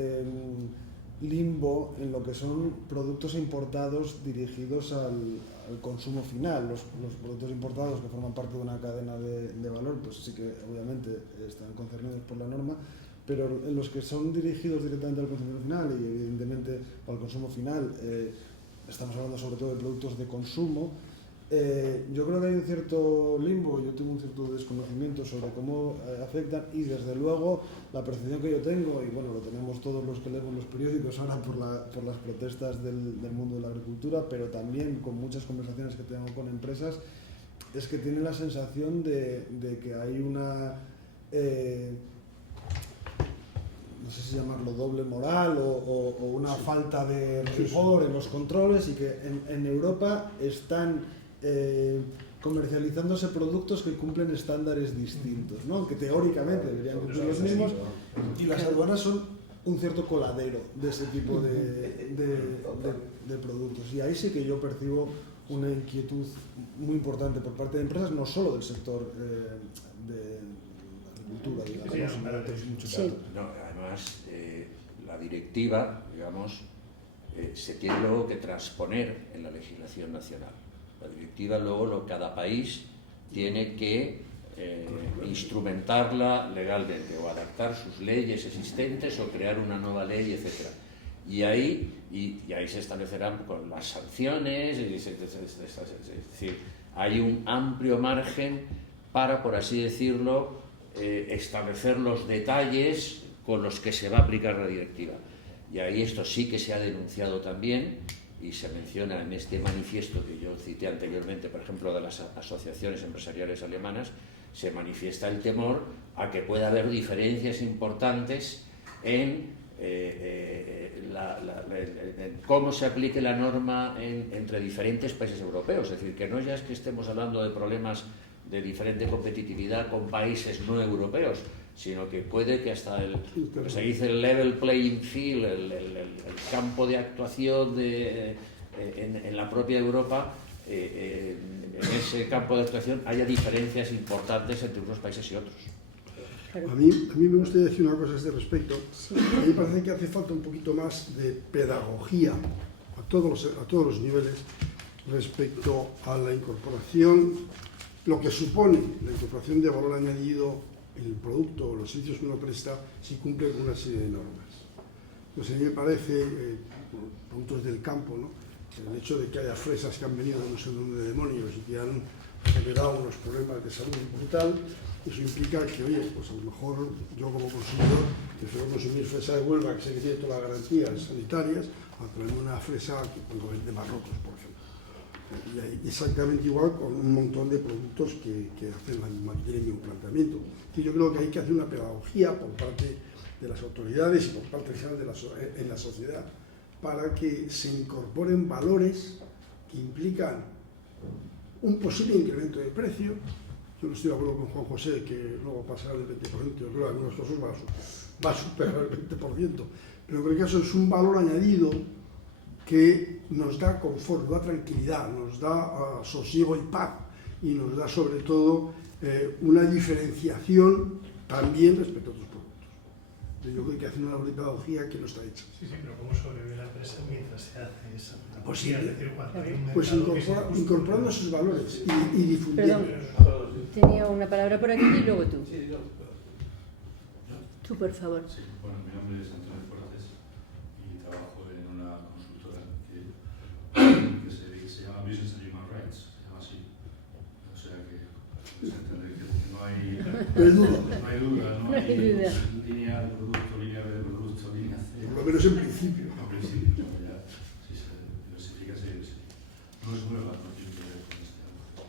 limbo en lo que son productos importados dirigidos al consumo final. Los productos importados que forman parte de una cadena de valor, pues sí que obviamente están concernidos por la norma, pero en los que son dirigidos directamente al consumidor final y evidentemente al consumo final, estamos hablando sobre todo de productos de consumo. Yo creo que hay un cierto limbo, yo tengo un cierto desconocimiento sobre cómo afectan, y desde luego la percepción que yo tengo, y bueno, lo tenemos todos los que leemos los periódicos ahora por las protestas del mundo de la agricultura, pero también con muchas conversaciones que tengo con empresas, es que tienen la sensación de que hay una no sé si llamarlo doble moral o una falta de rigor en los controles, y que en Europa están comercializándose productos que cumplen estándares distintos, ¿no? Que teóricamente deberían cumplir los mismos, y las aduanas son un cierto coladero de ese tipo de productos. Y ahí sí que yo percibo una inquietud muy importante por parte de empresas, no solo del sector de agricultura, digamos, sino de otros muchos sectores. No, además, la directiva, digamos, se tiene luego que transponer en la legislación nacional. La directiva luego cada país tiene que instrumentarla legalmente o adaptar sus leyes existentes o crear una nueva ley, etc. Y ahí se establecerán con las sanciones, es decir, hay un amplio margen para, por así decirlo, establecer los detalles con los que se va a aplicar la directiva. Y ahí esto sí que se ha denunciado también, y se menciona en este manifiesto que yo cité anteriormente, por ejemplo, de las asociaciones empresariales alemanas, se manifiesta el temor a que pueda haber diferencias importantes en cómo se aplique la norma entre diferentes países europeos. Es decir, que no ya es que estemos hablando de problemas de diferente competitividad con países no europeos, sino que puede que hasta lo que se dice el level playing field, el campo de actuación en la propia Europa, en ese campo de actuación haya diferencias importantes entre unos países y otros. A mí me gustaría decir una cosa a este respecto. A mí me parece que hace falta un poquito más de pedagogía a todos los niveles respecto a la incorporación lo que supone la incorporación de valor añadido en el producto o los servicios que uno presta si cumple con una serie de normas. Pues a mí me parece, productos del campo, ¿no?, el hecho de que haya fresas que han venido de no sé dónde demonios y que han generado unos problemas de salud brutal, eso implica que, oye, pues a lo mejor yo como consumidor prefiero consumir fresa de Huelva, que sé que tiene todas las garantías sanitarias, a traerme una fresa que cuando vende Marruecos, por ejemplo. Y hay exactamente igual con un montón de productos que hacen tienen el mismo planteamiento. Y yo creo que hay que hacer una pedagogía por parte de las autoridades y por parte general en la sociedad para que se incorporen valores que implican un posible incremento de precio. Yo no estoy de acuerdo con Juan José que luego pasará del 20%, yo creo que en algunos casos va a superar el 20%, pero en cualquier caso es un valor añadido que nos da confort, nos da tranquilidad, nos da sosiego y paz, y nos da sobre todo una diferenciación también respecto a otros productos. Yo creo que hay que hacer una pedagogía que no está hecha. Sí, pero ¿cómo sobrevive la empresa mientras se hace esa pedagogía? Pues sí, Es decir, cuando hay un pues mercado incorporando esos valores y difundiendo. Perdón, tenía una palabra por aquí y luego tú. Tú, por favor. Sí, bueno, mi nombre es Antonio Fuertes y trabajo en una consultora que se llama Business and Human Rights, se llama así. O sea que se entiende que no hay duda, no hay línea de producto, línea B de producto, línea C. Por lo menos en principio. En principio, ya si se diversifica, se diversifica. No es nueva, no tiene que ver con este ámbito.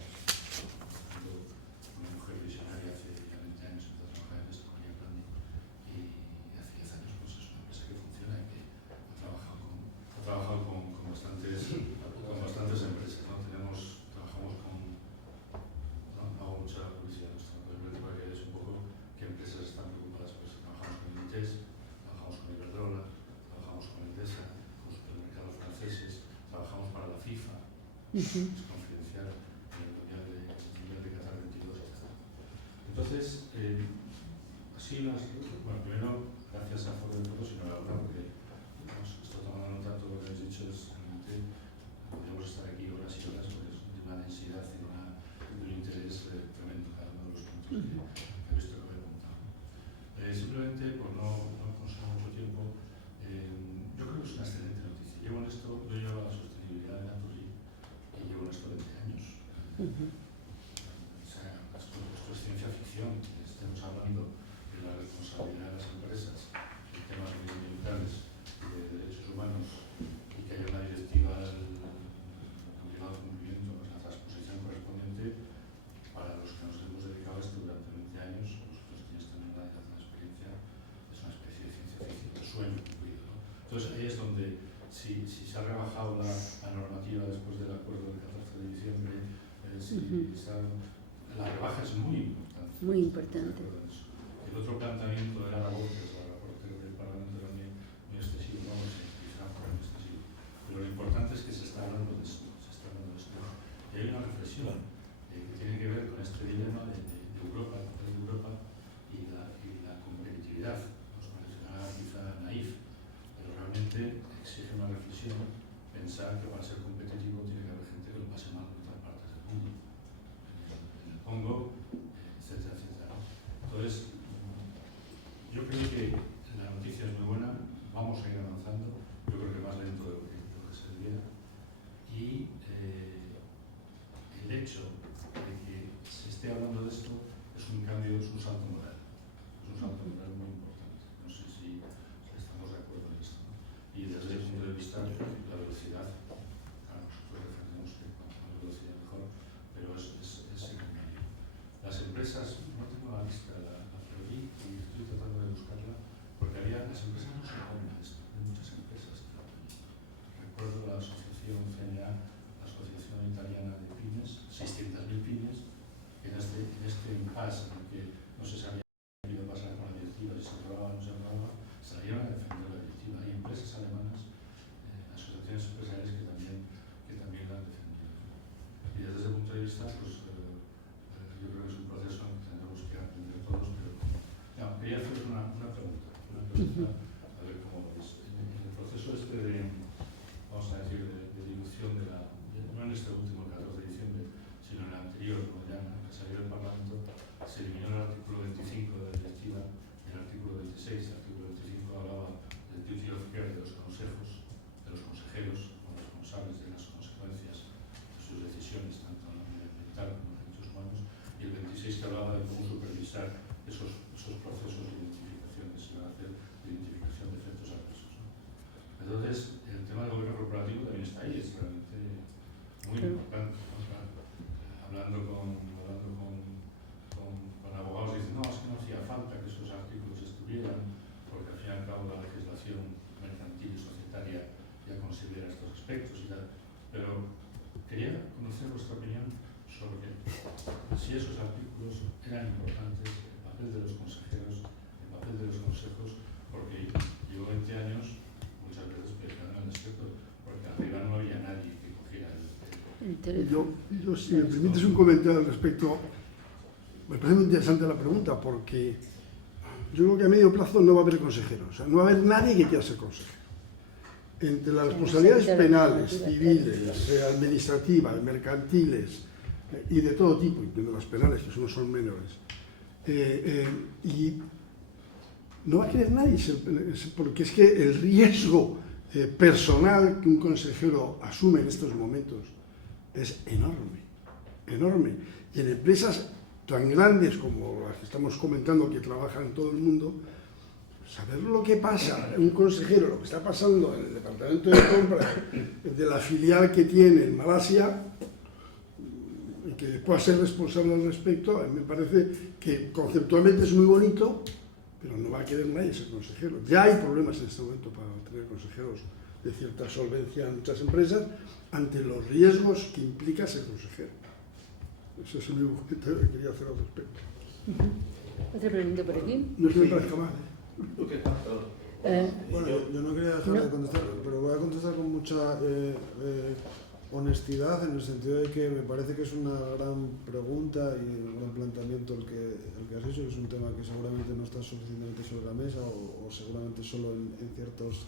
Cuando una mujer visionaria hace ya 20 años empezó a trabajar en esto con Ian Brandy y hace 10 años pues es una empresa que funciona y que ha trabajado con bastantes empresas, ¿no? Trabajamos con, no hago mucha publicidad, simplemente para que veáis un poco qué empresas están preocupadas. Pues trabajamos con Inditex, trabajamos con Iberdrola, trabajamos con Endesa, con supermercados franceses, trabajamos para la FIFA, es confidencial, en el Mundial de Qatar 22, etc. Entonces, así bueno, primero, gracias a Foro de Todos y enhorabuena porque estoy tomando nota de todo lo que habéis dicho, es realmente, podríamos estar aquí horas y horas porque es de una densidad y de un interés tremendo cada uno de los puntos que he visto que me he contado. Simplemente, por no consumir mucho tiempo, yo creo que es una excelente noticia. Yo llevo la sostenibilidad de Naturgy y llevo en esto 20 años. O sea, esto es ciencia ficción, estamos hablando de la responsabilidad de las empresas en temas medioambientales y de derechos humanos y que haya una directiva obligado al cumplimiento, la transposición correspondiente para los que nos hemos dedicado a esto durante 20 años. Vosotros tienes también una experiencia, es una especie de ciencia ficción, de sueño cumplido, ¿no? Entonces ahí es donde si se ha rebajado la normativa después del acuerdo del 14 de diciembre, la rebaja es muy importante. Muy importante. El otro planteamiento de la labor, que es la reporte del Parlamento también, muy excesivo, no es muy excesivo. Pero lo importante es que se está hablando de esto, Y hay una reflexión que tiene que ver con este dilema de Europa, y la competitividad. Nos parecerá quizá naif, pero realmente exige una reflexión, pensar que para ser competitivo tiene que haber gente que lo pase mal en otras partes del mundo. En el Congo, etcétera, etcétera, ¿no? Entonces, yo creo que la noticia es muy buena, vamos a ir avanzando, yo creo que más lento de lo que se debiera, y el hecho de que se esté hablando de esto es un cambio, es un salto moral, muy importante. No sé si estamos de acuerdo en esto, ¿no? Y desde el punto de vista de la velocidad, claro, nosotros defendemos que cuanto más velocidad mejor, pero es secundario. Las empresas, no tengo la lista, la perdí y estoy tratando de buscarla, porque las empresas no se oponen a esto, hay muchas empresas que lo apoyan. Recuerdo la asociación CNA, la Asociación Italiana de Pymes, 600.000 pymes, que en este impasse en el que no se sabía qué iba a pasar con la directiva, si se aprobaba o no se aprobaba, salieron a defender la directiva. Hay empresas alemanas, asociaciones empresariales que también la han defendido. Y desde ese punto de vista, pues yo creo que es un proceso en que tendremos que aprender todos, pero no, quería haceros una pregunta, a ver cómo lo veis. En el proceso este de, vamos a decir, de dilución no en este último 14 de diciembre, sino en el anterior, como llaman, que revisar esos procesos de identificación que se van a hacer, de identificación de efectos adversos, ¿no? Entonces, el tema del gobierno corporativo también está ahí, es realmente muy importante, ¿no? Hablando con abogados dicen, no, es que no hacía falta que esos artículos estuvieran, porque al fin y al cabo la legislación mercantil y societaria ya considera estos aspectos y tal. Pero quería conocer vuestra opinión sobre si esos artículos eran importantes, el papel de los consejeros, el papel de los consejos, porque llevo 20 años muchas veces pensando al respecto, porque arriba no había nadie que cogiera el Yo, si me permites un comentario al respecto, me parece muy interesante la pregunta, porque yo creo que a medio plazo no va a haber consejeros, o sea, no va a haber nadie que quiera ser consejero. Entre las responsabilidades penales, civiles, administrativas, mercantiles y de todo tipo, incluyendo las penales, que no son menores, y no va a querer nadie, porque es que el riesgo personal que un consejero asume en estos momentos es enorme, enorme. Y en empresas tan grandes como las que estamos comentando, que trabajan en todo el mundo, saber lo que pasa, un consejero, lo que está pasando en el departamento de compra de la filial que tiene en Malasia, y que pueda ser responsable al respecto, a mí me parece que conceptualmente es muy bonito, pero no va a querer nadie ser consejero. Ya hay problemas en este momento para tener consejeros de cierta solvencia en muchas empresas, ante los riesgos que implica ser consejero. Ese es el único comentario que quería hacer al respecto. Otra pregunta por aquí. No se me parezca mal. Bueno, yo no quería dejar de contestar, pero voy a contestar con mucha honestidad, en el sentido de que me parece que es una gran pregunta y un gran planteamiento el que has hecho, que es un tema que seguramente no está suficientemente sobre la mesa o seguramente solo en ciertos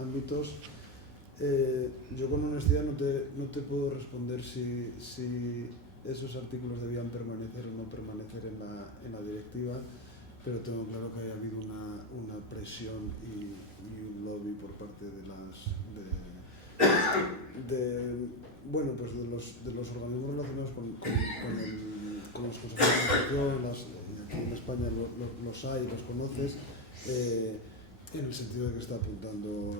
ámbitos. Yo con honestidad no te puedo responder si esos artículos debían permanecer o no permanecer en la directiva, pero tengo claro que haya habido una presión y un lobby por parte de los organismos relacionados con los consejos de administración. Aquí en España los hay, los conoces, en el sentido de que está apuntando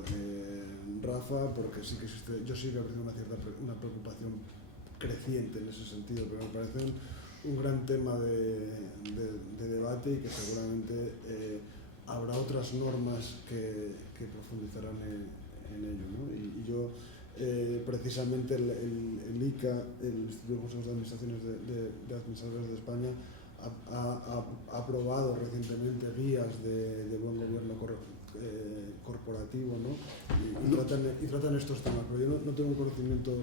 Rafa, porque sí que existe, yo sí que he tenido una preocupación creciente en ese sentido, pero me parece un gran tema de debate y que seguramente habrá otras normas que profundizarán en ello, ¿no? Y yo, precisamente el ICA, el Instituto de Consejos de Administraciones de Administradores de España, ha aprobado recientemente guías de buen gobierno corporativo, ¿no? Y tratan estos temas, pero yo no tengo un conocimiento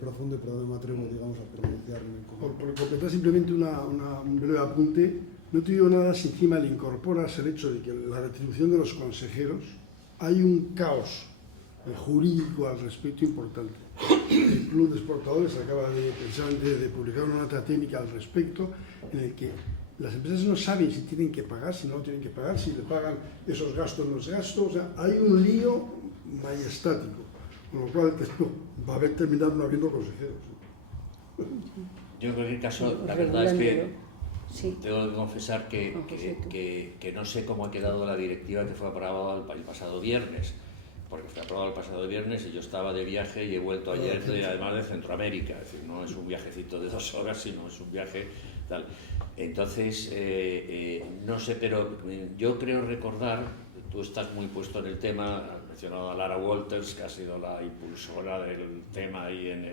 profundo, pero no me atrevo, digamos, a pronunciarme. Por completar simplemente un breve apunte, no te digo nada si encima le incorporas el hecho de que la retribución de los consejeros, hay un caos jurídico al respecto importante. El Club de Exportadores acaba precisamente de publicar una nota técnica al respecto, en el que las empresas no saben si tienen que pagar, si no tienen que pagar, si le pagan esos gastos o no esos gastos. O sea, hay un lío majestático, con lo cual va a haber terminado no habiendo consejeros. Yo en cualquier caso, la verdad es que tengo que confesar que no sé cómo ha quedado la directiva que fue aprobada el pasado viernes, porque fue aprobado el pasado viernes y yo estaba de viaje y he vuelto ayer, además de Centroamérica, es decir, no es un viajecito de 2 horas, sino es un viaje tal. Entonces, no sé, pero yo creo recordar, tú estás muy puesto en el tema, has mencionado a Lara Walters, que ha sido la impulsora del tema ahí en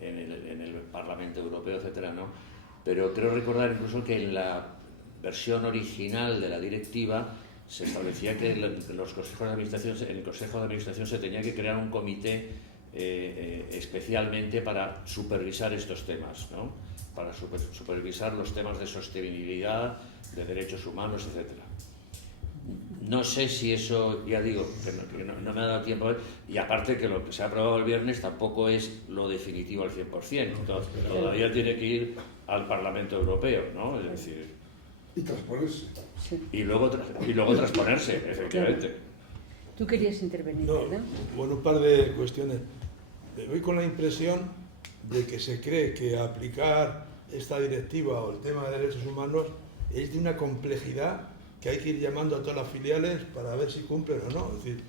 el Parlamento Europeo, etcétera, ¿no? Pero creo recordar incluso que en la versión original de la directiva se establecía que los consejos de administración, en el Consejo de Administración se tenía que crear un comité especialmente para supervisar estos temas, ¿no? Para supervisar los temas de sostenibilidad, de derechos humanos, etcétera. No sé si eso, ya digo, que no me ha dado tiempo a ver, y aparte que lo que se ha aprobado el viernes tampoco es lo definitivo al 100%, entonces, todavía tiene que ir al Parlamento Europeo, ¿no? Es decir... Y transponerse. Sí. Y luego transponerse, efectivamente. Claro. Tú querías intervenir, No, ¿verdad? bueno, un par de cuestiones. Me voy con la impresión de que se cree que aplicar esta directiva o el tema de derechos humanos es de una complejidad que hay que ir llamando a todas las filiales para ver si cumplen o no. Es decir,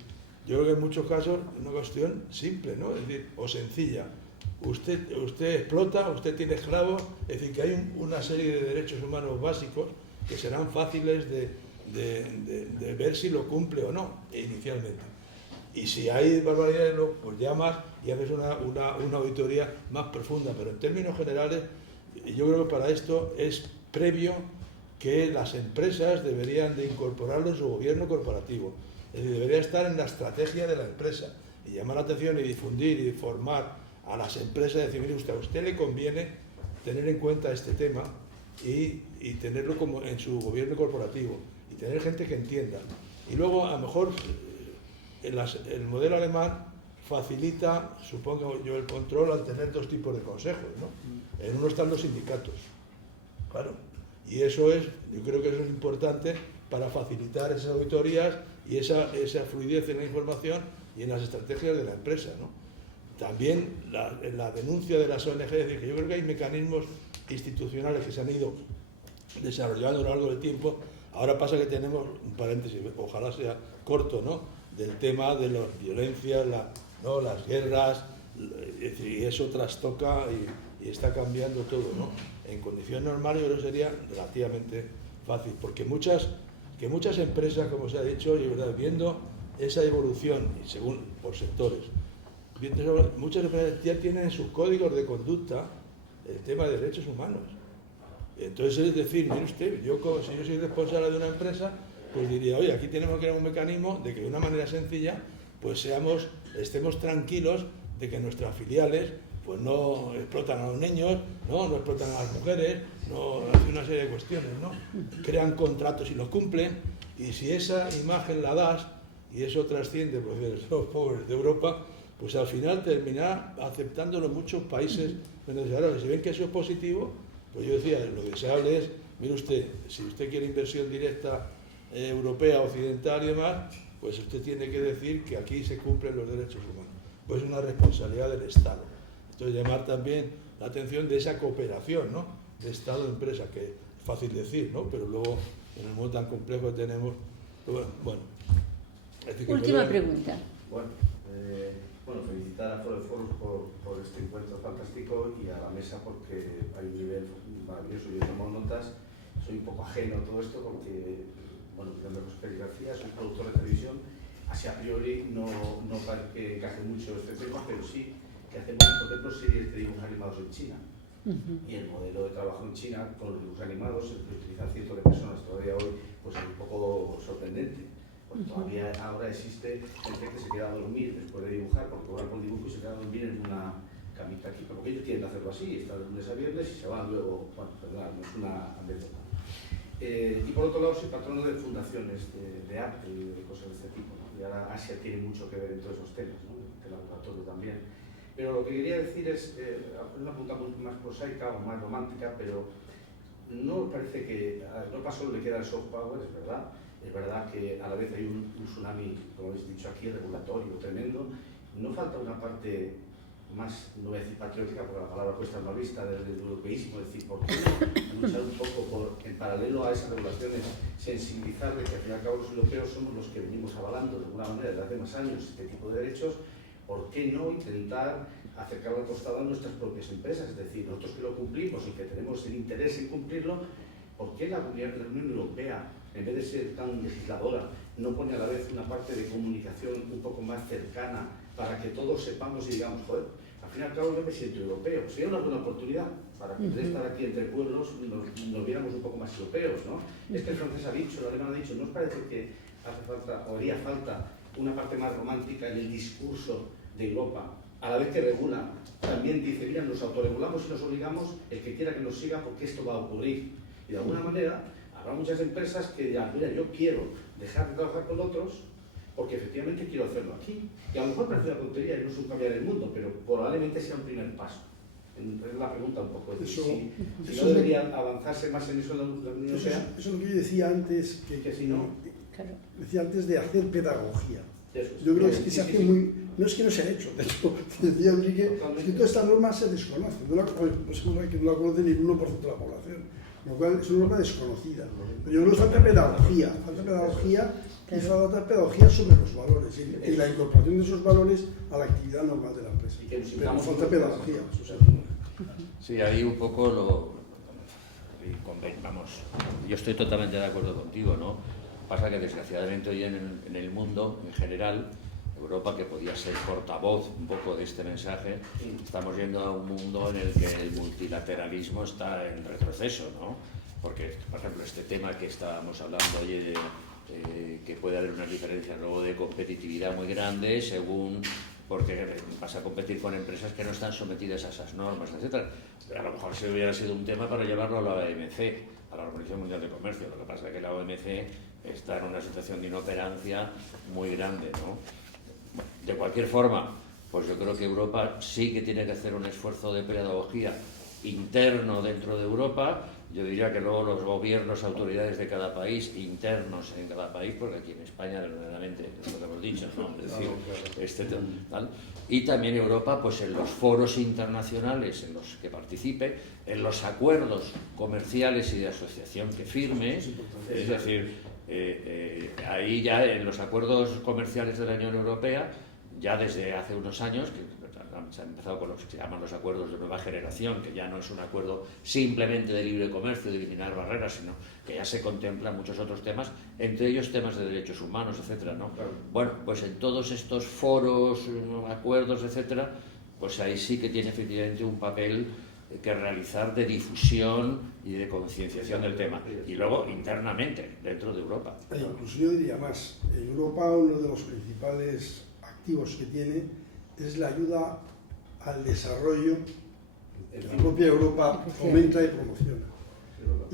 yo creo que en muchos casos es una cuestión simple, ¿no? Es decir, o sencilla. Usted explota, usted tiene esclavos, es decir, que hay una serie de derechos humanos básicos que serán fáciles de ver si lo cumple o no, inicialmente. Y si hay barbaridades, pues llamas y haces una auditoría más profunda. Pero en términos generales, yo creo que para esto es previo que las empresas deberían de incorporarlo en su gobierno corporativo. Es decir, debería estar en la estrategia de la empresa y llamar la atención y difundir y formar a las empresas, decir, mire usted, a usted le conviene tener en cuenta este tema y tenerlo como en su gobierno corporativo y tener gente que entienda. Y luego, a lo mejor, el modelo alemán facilita, supongo yo, el control al tener dos tipos de consejos, ¿no? En uno están los sindicatos, claro, y eso es, yo creo que eso es importante para facilitar esas auditorías y esa fluidez en la información y en las estrategias de la empresa, ¿no? También la denuncia de las ONG, es decir, que yo creo que hay mecanismos institucionales que se han ido desarrollando a lo largo del tiempo. Ahora pasa que tenemos, un paréntesis, ojalá sea corto, ¿no?, del tema de la violencia, las guerras, y eso trastoca y está cambiando todo, ¿no? En condiciones normales yo creo que sería relativamente fácil, porque muchas empresas, como se ha dicho, y viendo esa evolución, y según por sectores, muchas empresas ya tienen en sus códigos de conducta el tema de derechos humanos. Entonces, es decir, mire usted, si yo soy responsable de una empresa, pues diría, oye, aquí tenemos que crear un mecanismo de que de una manera sencilla, pues estemos tranquilos de que nuestras filiales pues no explotan a los niños, no explotan a las mujeres, no hacen una serie de cuestiones, ¿no? Crean contratos y los cumplen, y si esa imagen la das y eso trasciende pues, los pobres de Europa, pues al final terminará aceptándolo muchos países beneficiarios. Si ven que eso es positivo, pues yo decía, lo deseable es, mire usted, si usted quiere inversión directa europea, occidental y demás, pues usted tiene que decir que aquí se cumplen los derechos humanos. Pues es una responsabilidad del Estado. Entonces llamar también la atención de esa cooperación, ¿no?, de Estado-empresa, que es fácil decir, ¿no?, pero luego en el mundo tan complejo que tenemos, bueno. Última pregunta. Bueno, felicitar a Foro de Foros por este encuentro fantástico y a la mesa porque hay un nivel maravilloso. Yo tomo notas, soy un poco ajeno a todo esto porque, bueno, mi nombre es José Pérez García, soy productor de televisión, así a priori no parece que encaje mucho este tema, pero sí que hacemos, por ejemplo, series de dibujos animados en China. Y el modelo de trabajo en China con los dibujos animados, el que utilizan cientos de personas todavía hoy, pues es un poco sorprendente. Porque todavía ahora existe gente que se queda a dormir después de dibujar, porque cobran por dibujo y se queda a dormir en una camita aquí, porque ellos tienen que hacerlo así, están de lunes a viernes y se van luego, bueno, perdón, no es una anécdota. Y por otro lado soy patrono de fundaciones de arte y de cosas de este tipo, ¿no? Y ahora Asia tiene mucho que ver en todos esos temas, ¿no?, el laboratorio también. Pero lo que quería decir es una pregunta más prosaica o más romántica, pero no parece que, no pasó le queda el soft power, es verdad. Es verdad que a la vez hay un tsunami, como habéis dicho aquí, regulatorio tremendo. No falta una parte más, no voy a decir patriótica porque la palabra cuesta mal vista, del europeísmo, es decir, ¿por qué no luchar un poco por, en paralelo a esas regulaciones, sensibilizar de que al fin y al cabo los europeos somos los que venimos avalando de alguna manera desde hace más años este tipo de derechos? ¿Por qué no intentar acercar la costada a nuestras propias empresas? Es decir, nosotros que lo cumplimos y que tenemos el interés en cumplirlo, ¿por qué la Unión Europea, en vez de ser tan legisladora, no pone a la vez una parte de comunicación un poco más cercana para que todos sepamos y digamos, joder, al fin y al cabo yo me siento europeo? Sería una buena oportunidad para que en vez de estar aquí entre pueblos nos viéramos un poco más europeos, ¿no? Es que el francés ha dicho, el alemán ha dicho, ¿no os parece que hace falta, o haría falta, una parte más romántica en el discurso de Europa? A la vez que regula, también dice, mira, nos autorregulamos y nos obligamos, el que quiera que nos siga porque esto va a ocurrir. Y de alguna manera habrá muchas empresas que dirán, mira, yo quiero dejar de trabajar con otros porque efectivamente quiero hacerlo aquí. Y a lo mejor parece una tontería y no es un cambiar el mundo, pero probablemente sea un primer paso. Es la pregunta un poco. Si no debería avanzarse más en eso en la Unión Europea. Eso es lo que yo decía antes, que si no, decía antes de hacer pedagogía. Yo creo que se hace muy... No es que no se ha hecho, de hecho, decía Enrique, es que toda esta norma se desconoce, no sé cómo es que no la conoce ni el 1% de la población. con lo cual es una norma desconocida. Pero yo creo que falta pedagogía y falta pedagogía sobre los valores y la incorporación de esos valores a la actividad normal de la empresa. Pero falta pedagogía. Sí, ahí un poco vamos, yo estoy totalmente de acuerdo contigo, ¿no? Pasa que desgraciadamente hoy en el mundo en general, Europa, que podía ser portavoz un poco de este mensaje, estamos yendo a un mundo en el que el multilateralismo está en retroceso, ¿no? Porque, por ejemplo, este tema que estábamos hablando hoy, que puede haber unas diferencias luego de competitividad muy grandes porque vas a competir con empresas que no están sometidas a esas normas, etc. Pero a lo mejor se hubiera sido un tema para llevarlo a la OMC, a la Organización Mundial de Comercio. Lo que pasa es que la OMC está en una situación de inoperancia muy grande, ¿no? De cualquier forma, pues yo creo que Europa sí que tiene que hacer un esfuerzo de pedagogía interno dentro de Europa. Yo diría que luego los gobiernos, autoridades de cada país, internos en cada país, porque aquí en España verdaderamente es lo que hemos dicho, ¿no? Es decir, tal. Y también Europa, pues en los foros internacionales en los que participe, en los acuerdos comerciales y de asociación que firme, es decir, ahí ya en los acuerdos comerciales de la Unión Europea, ya desde hace unos años, que se han empezado con lo que se llaman los acuerdos de nueva generación, que ya no es un acuerdo simplemente de libre comercio, de eliminar barreras, sino que ya se contemplan muchos otros temas, entre ellos temas de derechos humanos, etcétera, ¿no? Bueno, pues en todos estos foros, acuerdos, etcétera, pues ahí sí que tiene efectivamente un papel que realizar de difusión y de concienciación del tema, y luego internamente, dentro de Europa. Incluso yo diría más, Europa uno de los principales activos que tiene es la ayuda al desarrollo que la propia Europa fomenta y promociona.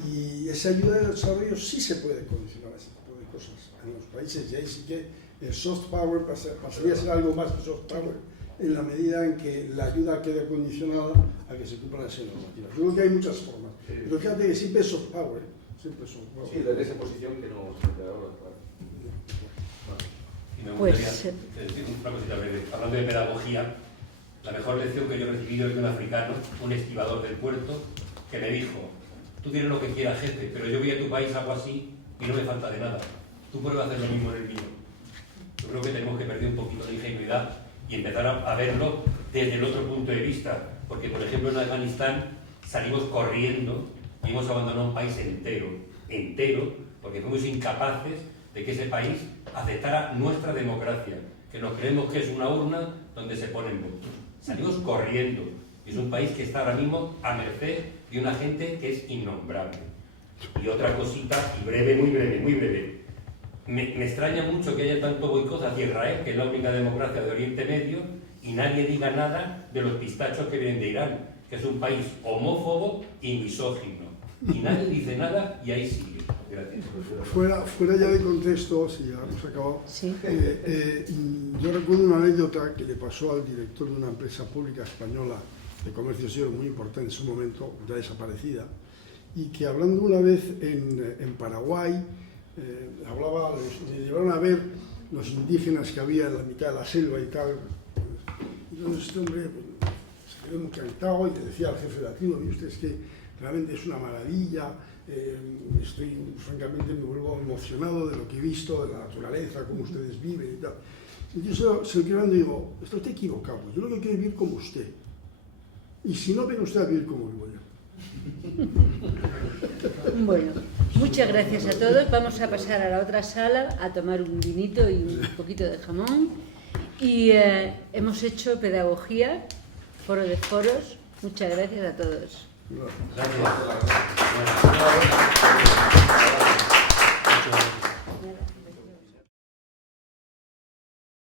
Y esa ayuda al desarrollo sí se puede condicionar a ese tipo de cosas en los países, y ahí sí que el soft power pasaría a ser algo más que soft power en la medida en que la ayuda quede condicionada a que se cumplan esas normativas. Yo creo que hay muchas formas, pero fíjate que siempre es soft power, siempre es soft power. Sí, desde esa posición que no se queda ahora, claro. Y me gustaría decir una cosita breve. Hablando de pedagogía, la mejor lección que yo he recibido es de un africano, un estibador del puerto, que me dijo: tú tienes lo que quieras, jefe, pero yo voy a tu país, hago así y no me falta de nada. Tú pruebas a hacer lo mismo en el mío. Yo creo que tenemos que perder un poquito de ingenuidad y empezar a verlo desde el otro punto de vista. Porque, por ejemplo, en Afganistán salimos corriendo y hemos abandonado un país entero, porque fuimos incapaces de que ese país aceptara nuestra democracia, que nos creemos que es una urna donde se ponen votos. Salimos corriendo, y es un país que está ahora mismo a merced de una gente que es innombrable. Y otra cosita, y breve, muy breve, me extraña mucho que haya tanto boicot hacia Israel, que es la única democracia de Oriente Medio, y nadie diga nada de los pistachos que vienen de Irán, que es un país homófobo y misógino. Y nadie dice nada, y ahí sigue. Gracias. Fuera ya de contexto, si ya hemos acabado, sí. Yo recuerdo una anécdota que le pasó al director de una empresa pública española de comercio exterior muy importante en su momento, ya desaparecida, y que hablando una vez en Paraguay, le llevaron a ver los indígenas que había en la mitad de la selva y tal. Entonces este hombre se quedó encantado y le decía al jefe latino: y usted, es que realmente es una maravilla, francamente me vuelvo emocionado de lo que he visto, de la naturaleza, cómo ustedes viven y tal. Y yo se lo quiero y digo: está usted equivocado, yo lo que quiero es vivir como usted. Y si no, viene usted a vivir como vivo yo. Bueno, muchas gracias a todos. Vamos a pasar a la otra sala a tomar un vinito y un poquito de jamón. Y hemos hecho pedagogía, foro de foros. Muchas gracias a todos. Gracias.